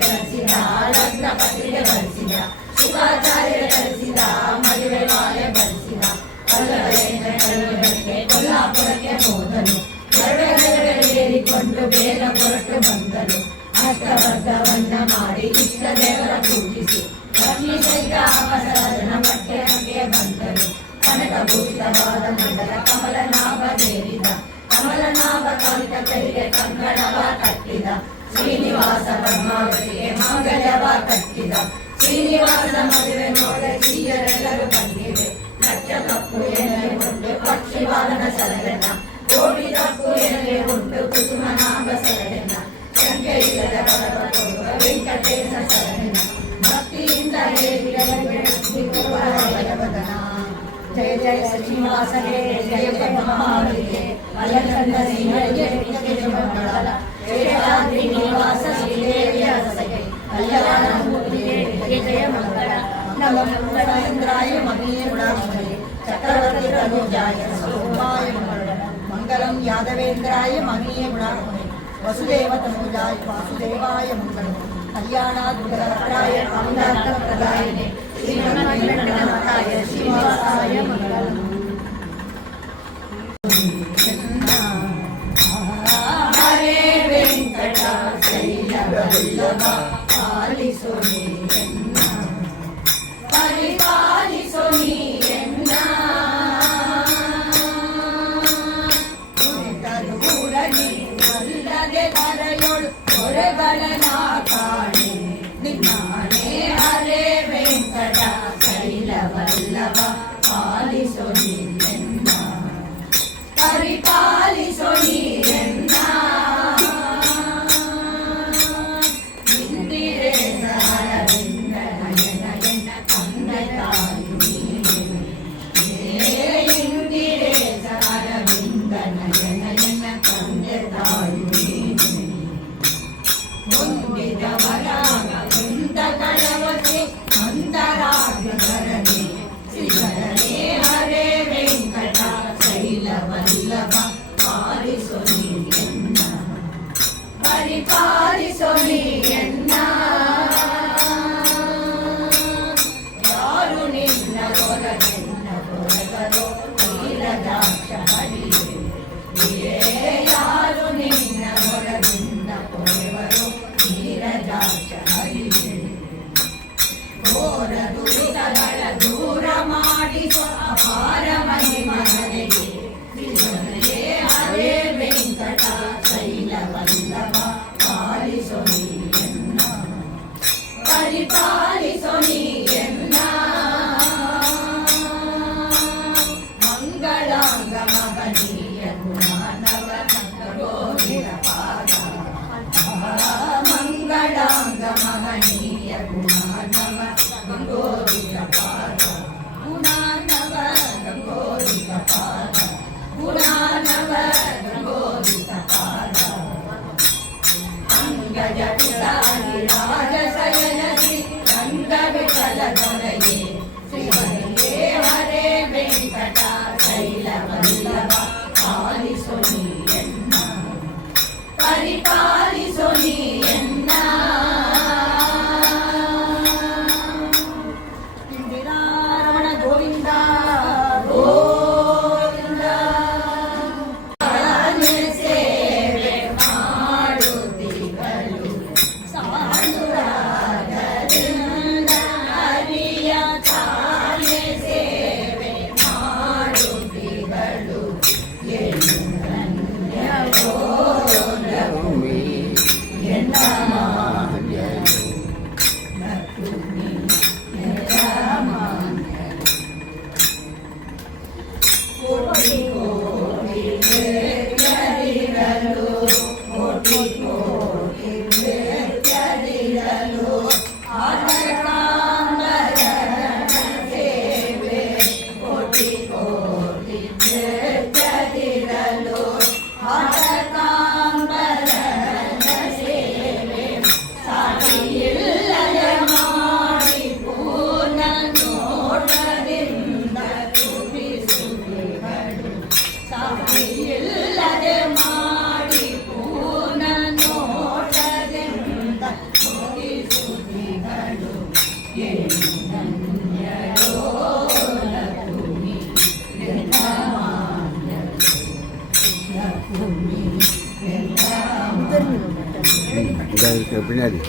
ಕಳಿಸಿದ ಲಗ್ನ ಪತ್ರಿಕೆ ಬರೆಸಿದ. ಶುಭಾಚಾರ್ಯ ಕಳಿಸಿದ ಮದುವೆ ಮಾಲೆ ಬರೆಸಿದ. ಕಲ್ಲುಗಳಿಗೆ ಕೊಲ್ಲಾಪುರಕ್ಕೆ ಹೋದನು. ಏರಿಕೊಂಡು ಬೇಗ ಹೊರಟು ಬಂದನು. ಅಷ್ಟವರ್ಗವನ್ನ ಮಾಡಿ ಇಷ್ಟ ದೇವರ ಪೂಜಿಸಿ ಲಕ್ಷ್ಮೀ ಸಹಿತ ಅವಸರನ ಪಟ್ಟಣಕ್ಕೆ ಬಂದರು. ಕನಕಭೂಷಿತವಾದ ಮಂಡಲ ಕಮಲನಾಭ ಬೇರಿದ. ಕಮಲನಾಭ ಕವಿತ ಕೈಗೆ ಕಂಕಣವ ಕಟ್ಟಿದ. ಶ್ರೀನಿವಾಸ ಬ್ರಹ್ಮಾವತಿಗೆ ಮಾಂಗಲ್ಯವ ಕಟ್ಟಿದ. ಶ್ರೀನಿವಾಸ ಮದುವೆ ನೋಡ ಶ್ರೀಯರೆಲ್ಲರೂ ಬಂದಿವೆ. ಲಕ್ಷ ತಪ್ಪು ಎಲೆ ಉಂಟು ಪಕ್ಷಿವಾದನ ಸಲಹೆನ. ಕೋಟಿ ತಪ್ಪು ಎಲೆ ಉಂಟು ಕುಸುಮನಾಭ ಸಲಹೆನ. ಸಂಖ್ಯೆ ಇಲ್ಲದ ಕೊಡುವ ವೆಂಕಟೇಶ ಸಲಹೆನ. ಭಕ್ತಿಯಿಂದ ಜಯ ಜಯ ಶ್ರೀನಿವಾಸನೇ ಜಯ ಬ್ರಹ್ಮಾವತಿಗೆ ಅಲಂಕಂದ ಸಿಂಹರಿಗೆ ಮಂಗಳ. ಶೇಷಾದ್ರಿ ನಿವಾಸ ಶ್ರೀದೇವಿಯ ಸಗೆ ಕಲ್ಯಾಣ ಮೂರ್ತಿಗೆ ಜಯ ಮಂಗಳ. ನಮ ಮಂಗಳೇಂದ್ರಾಯ ಮಹನೀಯ ಗುಣಾತ್ಮನೆ ಚಕ್ರವರ್ತಿ ತನುಜಾಯ ಸ್ವರೂಪಾಯ ಮಂಗಳ. ಮಂಗಲಂ ಯಾದವೇಂದ್ರಾಯ ಮಹನೀಯ ಗುಣಾತ್ಮನೆ ವಸುದೇವ ತನುಜಾಯ ವಾಸುದೇವಾಯ ಮಂಗಳ. ಕಲ್ಯಾಣಾದ್ಭುತರಾಯ ಆನಂದಪ್ರದಾಯಿನೇ ಶ್ರೀಮನ್ಮಂಗಳನಾಥಾಯ ಶ್ರೀನಿವಾಸಾಯ ಮಂಗಳಂ. ಹರೇ ವೆಂಕಟ ಶೈಲವಲ್ಲಭ ಪಾಲಿಸು ನೀರನ್ನ. ಪರಿಪಾಲಿಸು ನೀರನ್ನ. ಊರನಿ ಅಲ್ಲದೆ ಕರೆಯೊಳು ಹೊರಗಳನ ಕಾಣೆ ನಿನ್ನಾಣೆ. ಹರೇ ವೆಂಕಟ ಶೈಲವಲ್ಲಭ ಪಾಲಿಸು ನೀರನ್ನ. ಪರಿಪಾಲಿಸು ನೀರನ್ನ. ಇಂದಿರೆ ಸಾರವಿಂದ ನಯನ ಎನ್ನ ತಂದೆ ತಾಯಿ ನೀನೆ. ಇಂದಿರೆ ಸಾರವಿಂದ ನಯನ ಎನ್ನ ತಂದೆ ತಾಯಿ ನೀನೆ. ಹೊಂದಿದವರಾಗ ಕುಂದ ಕಳವತೆ ಅಂತರಾಗರನೆ ಶ್ರೀಧರನೇ. ಹರೇ ವೆಂಕಟ ಶೈಲವಲ್ಲಭ ಪಾಲಿಸು ನೀರನ್ನ. ಪರಿಪಾಲಿಸು ನೀರನ್ನ. ಯಾರು ನಿನ್ನ ಹೊರಗೆನ್ನ ಹೊರಗರೋ ನೀಲದಾಕ್ಷ ಹರಿಯೇ. ಯಾರು ನಿನ್ನ ಹೊರಗಿಂದ ಹೊರವರು ನೀರದಾಕ್ಷ ಹರಿಯೇ. ಘೋರ ದುರಿತಗಳ ದೂರ ಮಾಡಿಸುವ ಅಪಾರ ಮಹಿಮನೆಗೆ ಶ್ರೀಧರನೇ. ಹರೇ ವೆಂಕಟ ಶೈಲವಲ್ಲಭ ಪಾಲಿಸು ನೀರನ್ನ. ಪರಿಪಾಲಿಸು ನೀರನ್ನ. ಮಂಗಳಾಂಗ ಮಹನೀಯ ಗುಣಾನವ ಗೋವಿಂದ ಪಾದ. ಮಂಗಳಾಂಗ ಮಹನೀಯ ಗುಣಾನವ ಗೋವಿಂದ ಪಾದ. ಗುಣಾನವ ಗೋವಿಂದ ಪಾದ. ಗುಣಾನವ ಗೋವಿಂದ ಪಾದ. ಅಂಗಜ ವಿರಾಜ ಶಯನ ಶ್ರೀ ರಂಗ பின்னாடி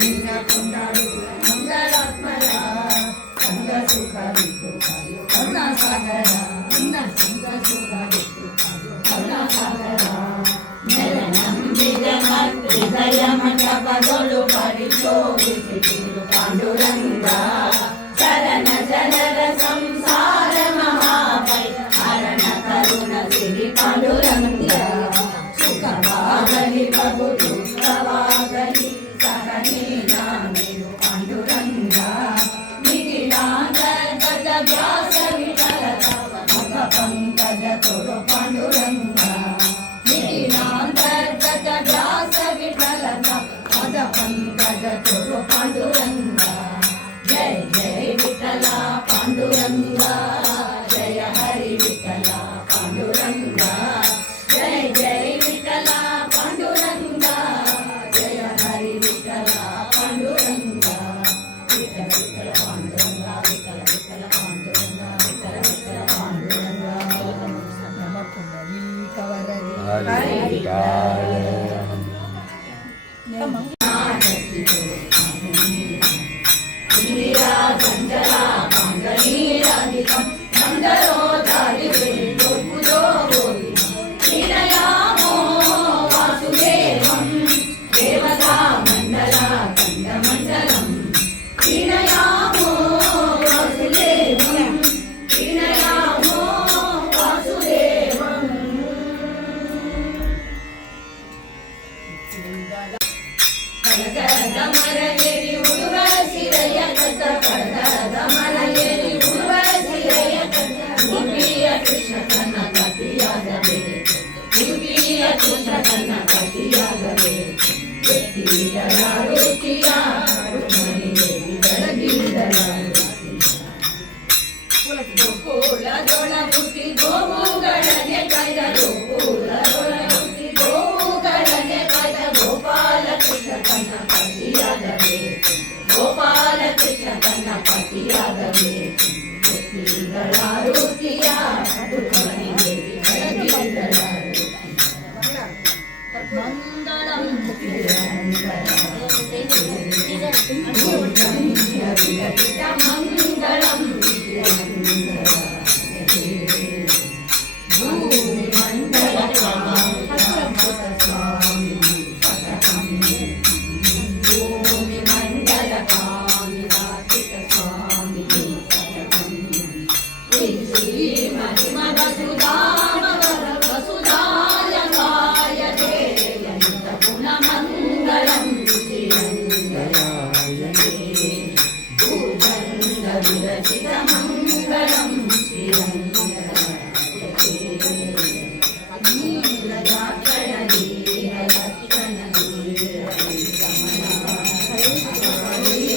ನಿನ್ನ ಕೊಂಡಾಡು ಮಂಗಳಾತ್ಮರ ಸಂಗ ಸುಖ ಬಿಟ್ಟು ಕರುಣಾಸಾಗರ ನಿನ್ನ ಸಂಗ ಸುಖ ಬಿಟ್ಟು ಕರುಣಾಸಾಗರ ಹೃದಯ ಮಂಟಪದೊಳು ಪರಿಶೋಭಿಸಿತು ಪಾಂಡುರಂಗ ಶರಣ ಜನರ ಸಂಸಾರ ಮಹಾಪೈ ಹರಣ ಕರುಣ ಸಿರಿ ಪಾಂಡುರಂಗ ಸುಖವಾಗಲಿ ಬಹು ದುಃಖವಾಗಲಿ ಸಹನೆ ನಾನಿರು ಪಾಂಡುರಂಗ ನಿಖಿಲಾಂತರ್ಗತ ವ್ಯಾಸ ವಿಠಲ ಮುಖ ಪಂಕಜ ತೊರು ಪಾಂಡುರಂಗ ನಿಖಿಲಾಂತರ್ಗತ ವ್ಯಾಸ ವಿಠಲ ಪದ ಪಂಕಜ ತೊರು ಪಾಂಡುರಂಗ ಜಯ ಜಯ ವಿಠಲ ಪಾಂಡುರಂಗ ಜಯ ಹರಿ ವಿಠಲ ಪಾಂಡುರಂಗ ಜಯ ಜಯ ವಿಠಲ ಪಾಂಡುರಂಗ ಜಯ ಹರಿ ವಿಠಲ ಪಾಂಡುರಂಗ ವಿಠಲ ವಿಠಲ ಪಾಂಡುರಂಗ ವಿಠಲ ವಿಠಲ ಪಾಂಡುರಂಗ ವಿಠಲ ವಿಠಲ ಪಾಂಡುರಂಗ ನಮ ಪುಂಡರೀಕವರದಿ ಇಂದಿರಾ ಸಂಜಲ ಮಂಗಲೀರಾಧಿಕಂ ಮಂದರೋಧಾರಿ ಗೋಪುರೋ ಗೋವಿ ಶ್ರೀನಯಾಮೋ ವಾಸುದೇವಂ ದೇವತಾ ಮಂಡಲ ಕಂದಮಂಡಲಂ ಶ್ರೀನಯಾಮೋ ವಾಸುದೇವಂ ಶ್ರೀನಯಾಮೋ ವಾಸುದೇವಂ ಕನಕದ ಮರಗೆರಿ ಉಡುವ ಸಿರೆಯ ಕಥ ಕನಕದ ಮರಗೆರಿ ಉಡುವ ಸಿರೆಯ ಕಥ ಉಡುಪಿಯ ಕೃಷ್ಣ ತನ್ನ ಕಥೆಯಾಗಬೇಕು ಉಡುಪಿಯ ಕೃಷ್ಣ ತನ್ನ ಕಥೆಯಾಗಬೇಕು ಎತ್ತಿದಲಾರುತಿಯ ರುಕ್ಮಿಣಿದೇವಿ ಬೆಳಗಿದಲಾರುತಿಯ ಗೋಕುಲದೊಳ ಹುಟ್ಟಿ ಗೋವುಗಳನೆ ಕೈದರು ಗೋಕುಲದೊಳ ಹುಟ್ಟಿ ಗೋವುಗಳನೆ ಕೈದ ಗೋಪಾಲ ಕೃಷ್ಣ ತನ್ನ ಪತಿಯಾಗಬೇಕು ಗೋಪಾಲ ಕೃಷ್ಣ ತನ್ನ ಪತಿಯಾಗಬೇಕು ಎತ್ತಿದಲಾರುತಿಯ ರುಕ್ಮಿಣಿದೇವಿ ಬೆಳಗಿದಲಾರುತಿಯ ಮಂಗಳಂ ಮಂಗಳಂ ಭೂಮಿ ಮಂಡಲ ಸ್ವಾಮಿ ಭೂಮಿ ಮಂಡಲ ಸ್ವಾಮಿ ಸ್ವಾಮಿ ಮಹಿಮ ವಸುಧಾಮ ವಸುಧಾಯ ಗಾಯ ಜಯಂತ ಗುಣ ಮಂಗಳಂ ಭೂಜಂಗ ವಿರಚಿತ ಮಂಗಳಂ ನೀಲಜಾಕ್ಷಣ ನೀಲಲಕ್ಷಣ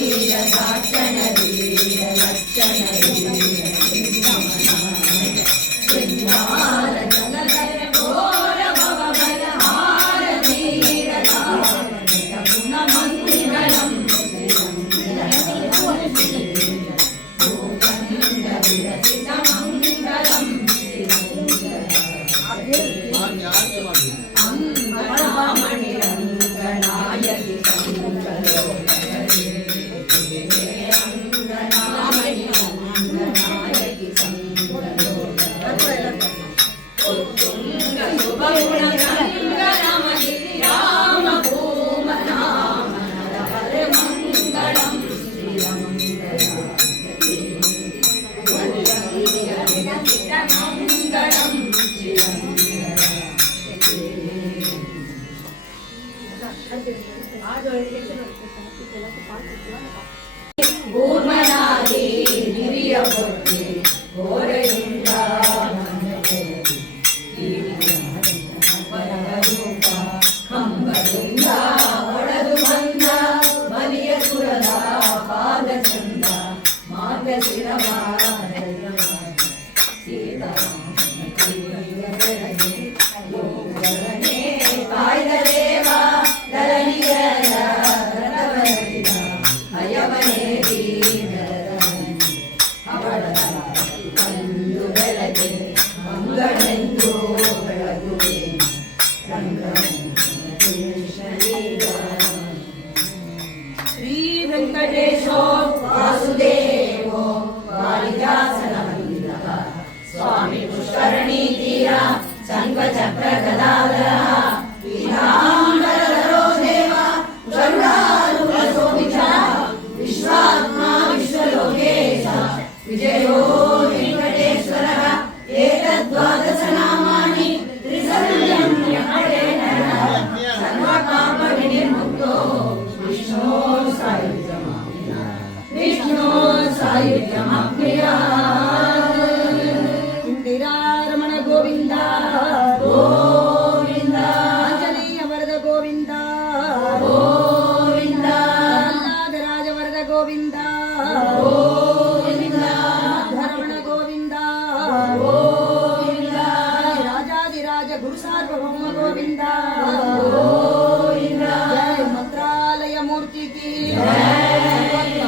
ನೀಲಜಾಕ್ಷಣ ನೀಲಲಕ್ಷಣ ಬೃಂದಾರ ಜಲಧರ ಘೋರ ಭವ ಬಲಹಾರ ನೀರಲ ಗುಣ ಮಂಗಳಂ ಭೂಜಂಗ ವಿರಚಿತ ಮಂಗಳಂ ಅಂಗನಾಮಣಿ ರಂಗನಾಯಕಿ ಸಂಗಲೋ ಅಂಗನಾಮಣಿ ರಂಗನಾಯಕಿ ಸಂಗಲೋ ಉತ್ತುಂಗ ಶುಭಗುಣ ಗಂಗನಮಣಿ ರಾಮ ಭೂಮ ನಾಮ ನರಹರ ಮಂಗಳಂ ಶ್ರೀರಂಗನಾಯಕಿ ವಿರಚಿತ ಮಂಗಳಂ ಕೂರ್ಮನಾದಿ ಹಿರಿಯ ಕೊಟ್ಟಿ ಘೋರದಿಂದ ಪರಮರೂಪ ಕಂಬದಿಂದ ಒಳದು ಬಂದ ಬಲಿಯ ಸುರದ ಪಾದ ಚಂದ ಮಾರ್ಗ ಶಿರವಾದ ಸೀತಾರೇ ಕಾಯ್ದ ದೇವ ಧರಣಿಯರ ರಥವನಿದ ಹಯವನೇ ಅವಳ वेङ्कटेशो वासुदेवो वारिजासनवन्दितः स्वामी पुष्करणीतीरा शङ्खचक्रगदाधरः पीताम्बरधरो देवा गरुडारूढशोभितः विश्वात्मा विश्वलोकेश विजयो वेङ्कटेश्वरः एतद्वादशनामानि त्रिसन्ध्यं यमटेन सर्वपापविनिर्मुक्तो विष्णो सायुज्यमप्नुयात् इंदिरारमण गोविंद गोविंद आंजनेय वरद गोविंद गोविंद प्रह्लादराज वरद गोविंद गोविंद धरमण गोविंद गोविंद राजाधिराज गुरु सार्वभौम गोविंद गोविंद जय मंत्रालय मूर्ति की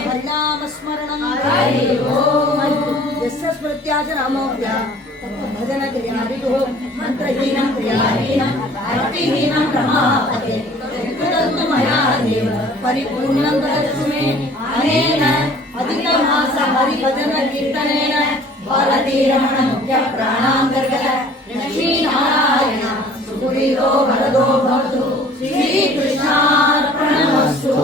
हरिनाम स्मरणं हरि ओम यस्य स्मृत्याचरामोऽप्य भजन क्रियारितो मंत्रहीनं क्रियाहीनं भक्तिहीनं रमापते तत्तु मया देव परिपूर्णं ददतु मे अनेन अधिकमास हरिभजन कीर्तनेन बालतीरमण मुख्य प्राणान्तर्गत लक्ष्मीनारायण सुपुरीरो वरदो भवतु श्रीकृष्णार्पणमस्तु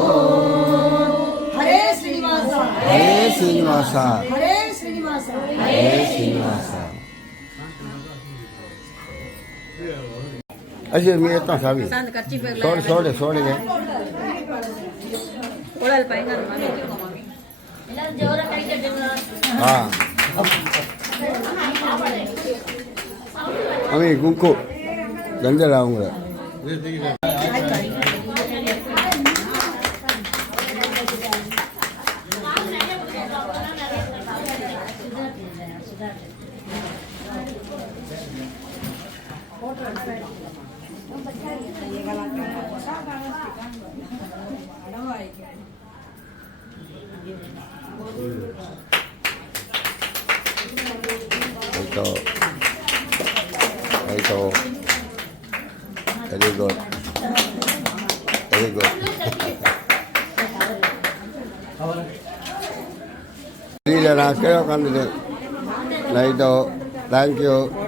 हरे श्रीनिवास हरे श्रीनिवास हरे श्रीनिवास हरे श्रीनिवास अशी मी येतो सावी सोडे हा आम्ही कुंकू Gandhe लावूंगा Ito. Very good. Very good. Hindi na kayo kanila. Na ito. Thank you.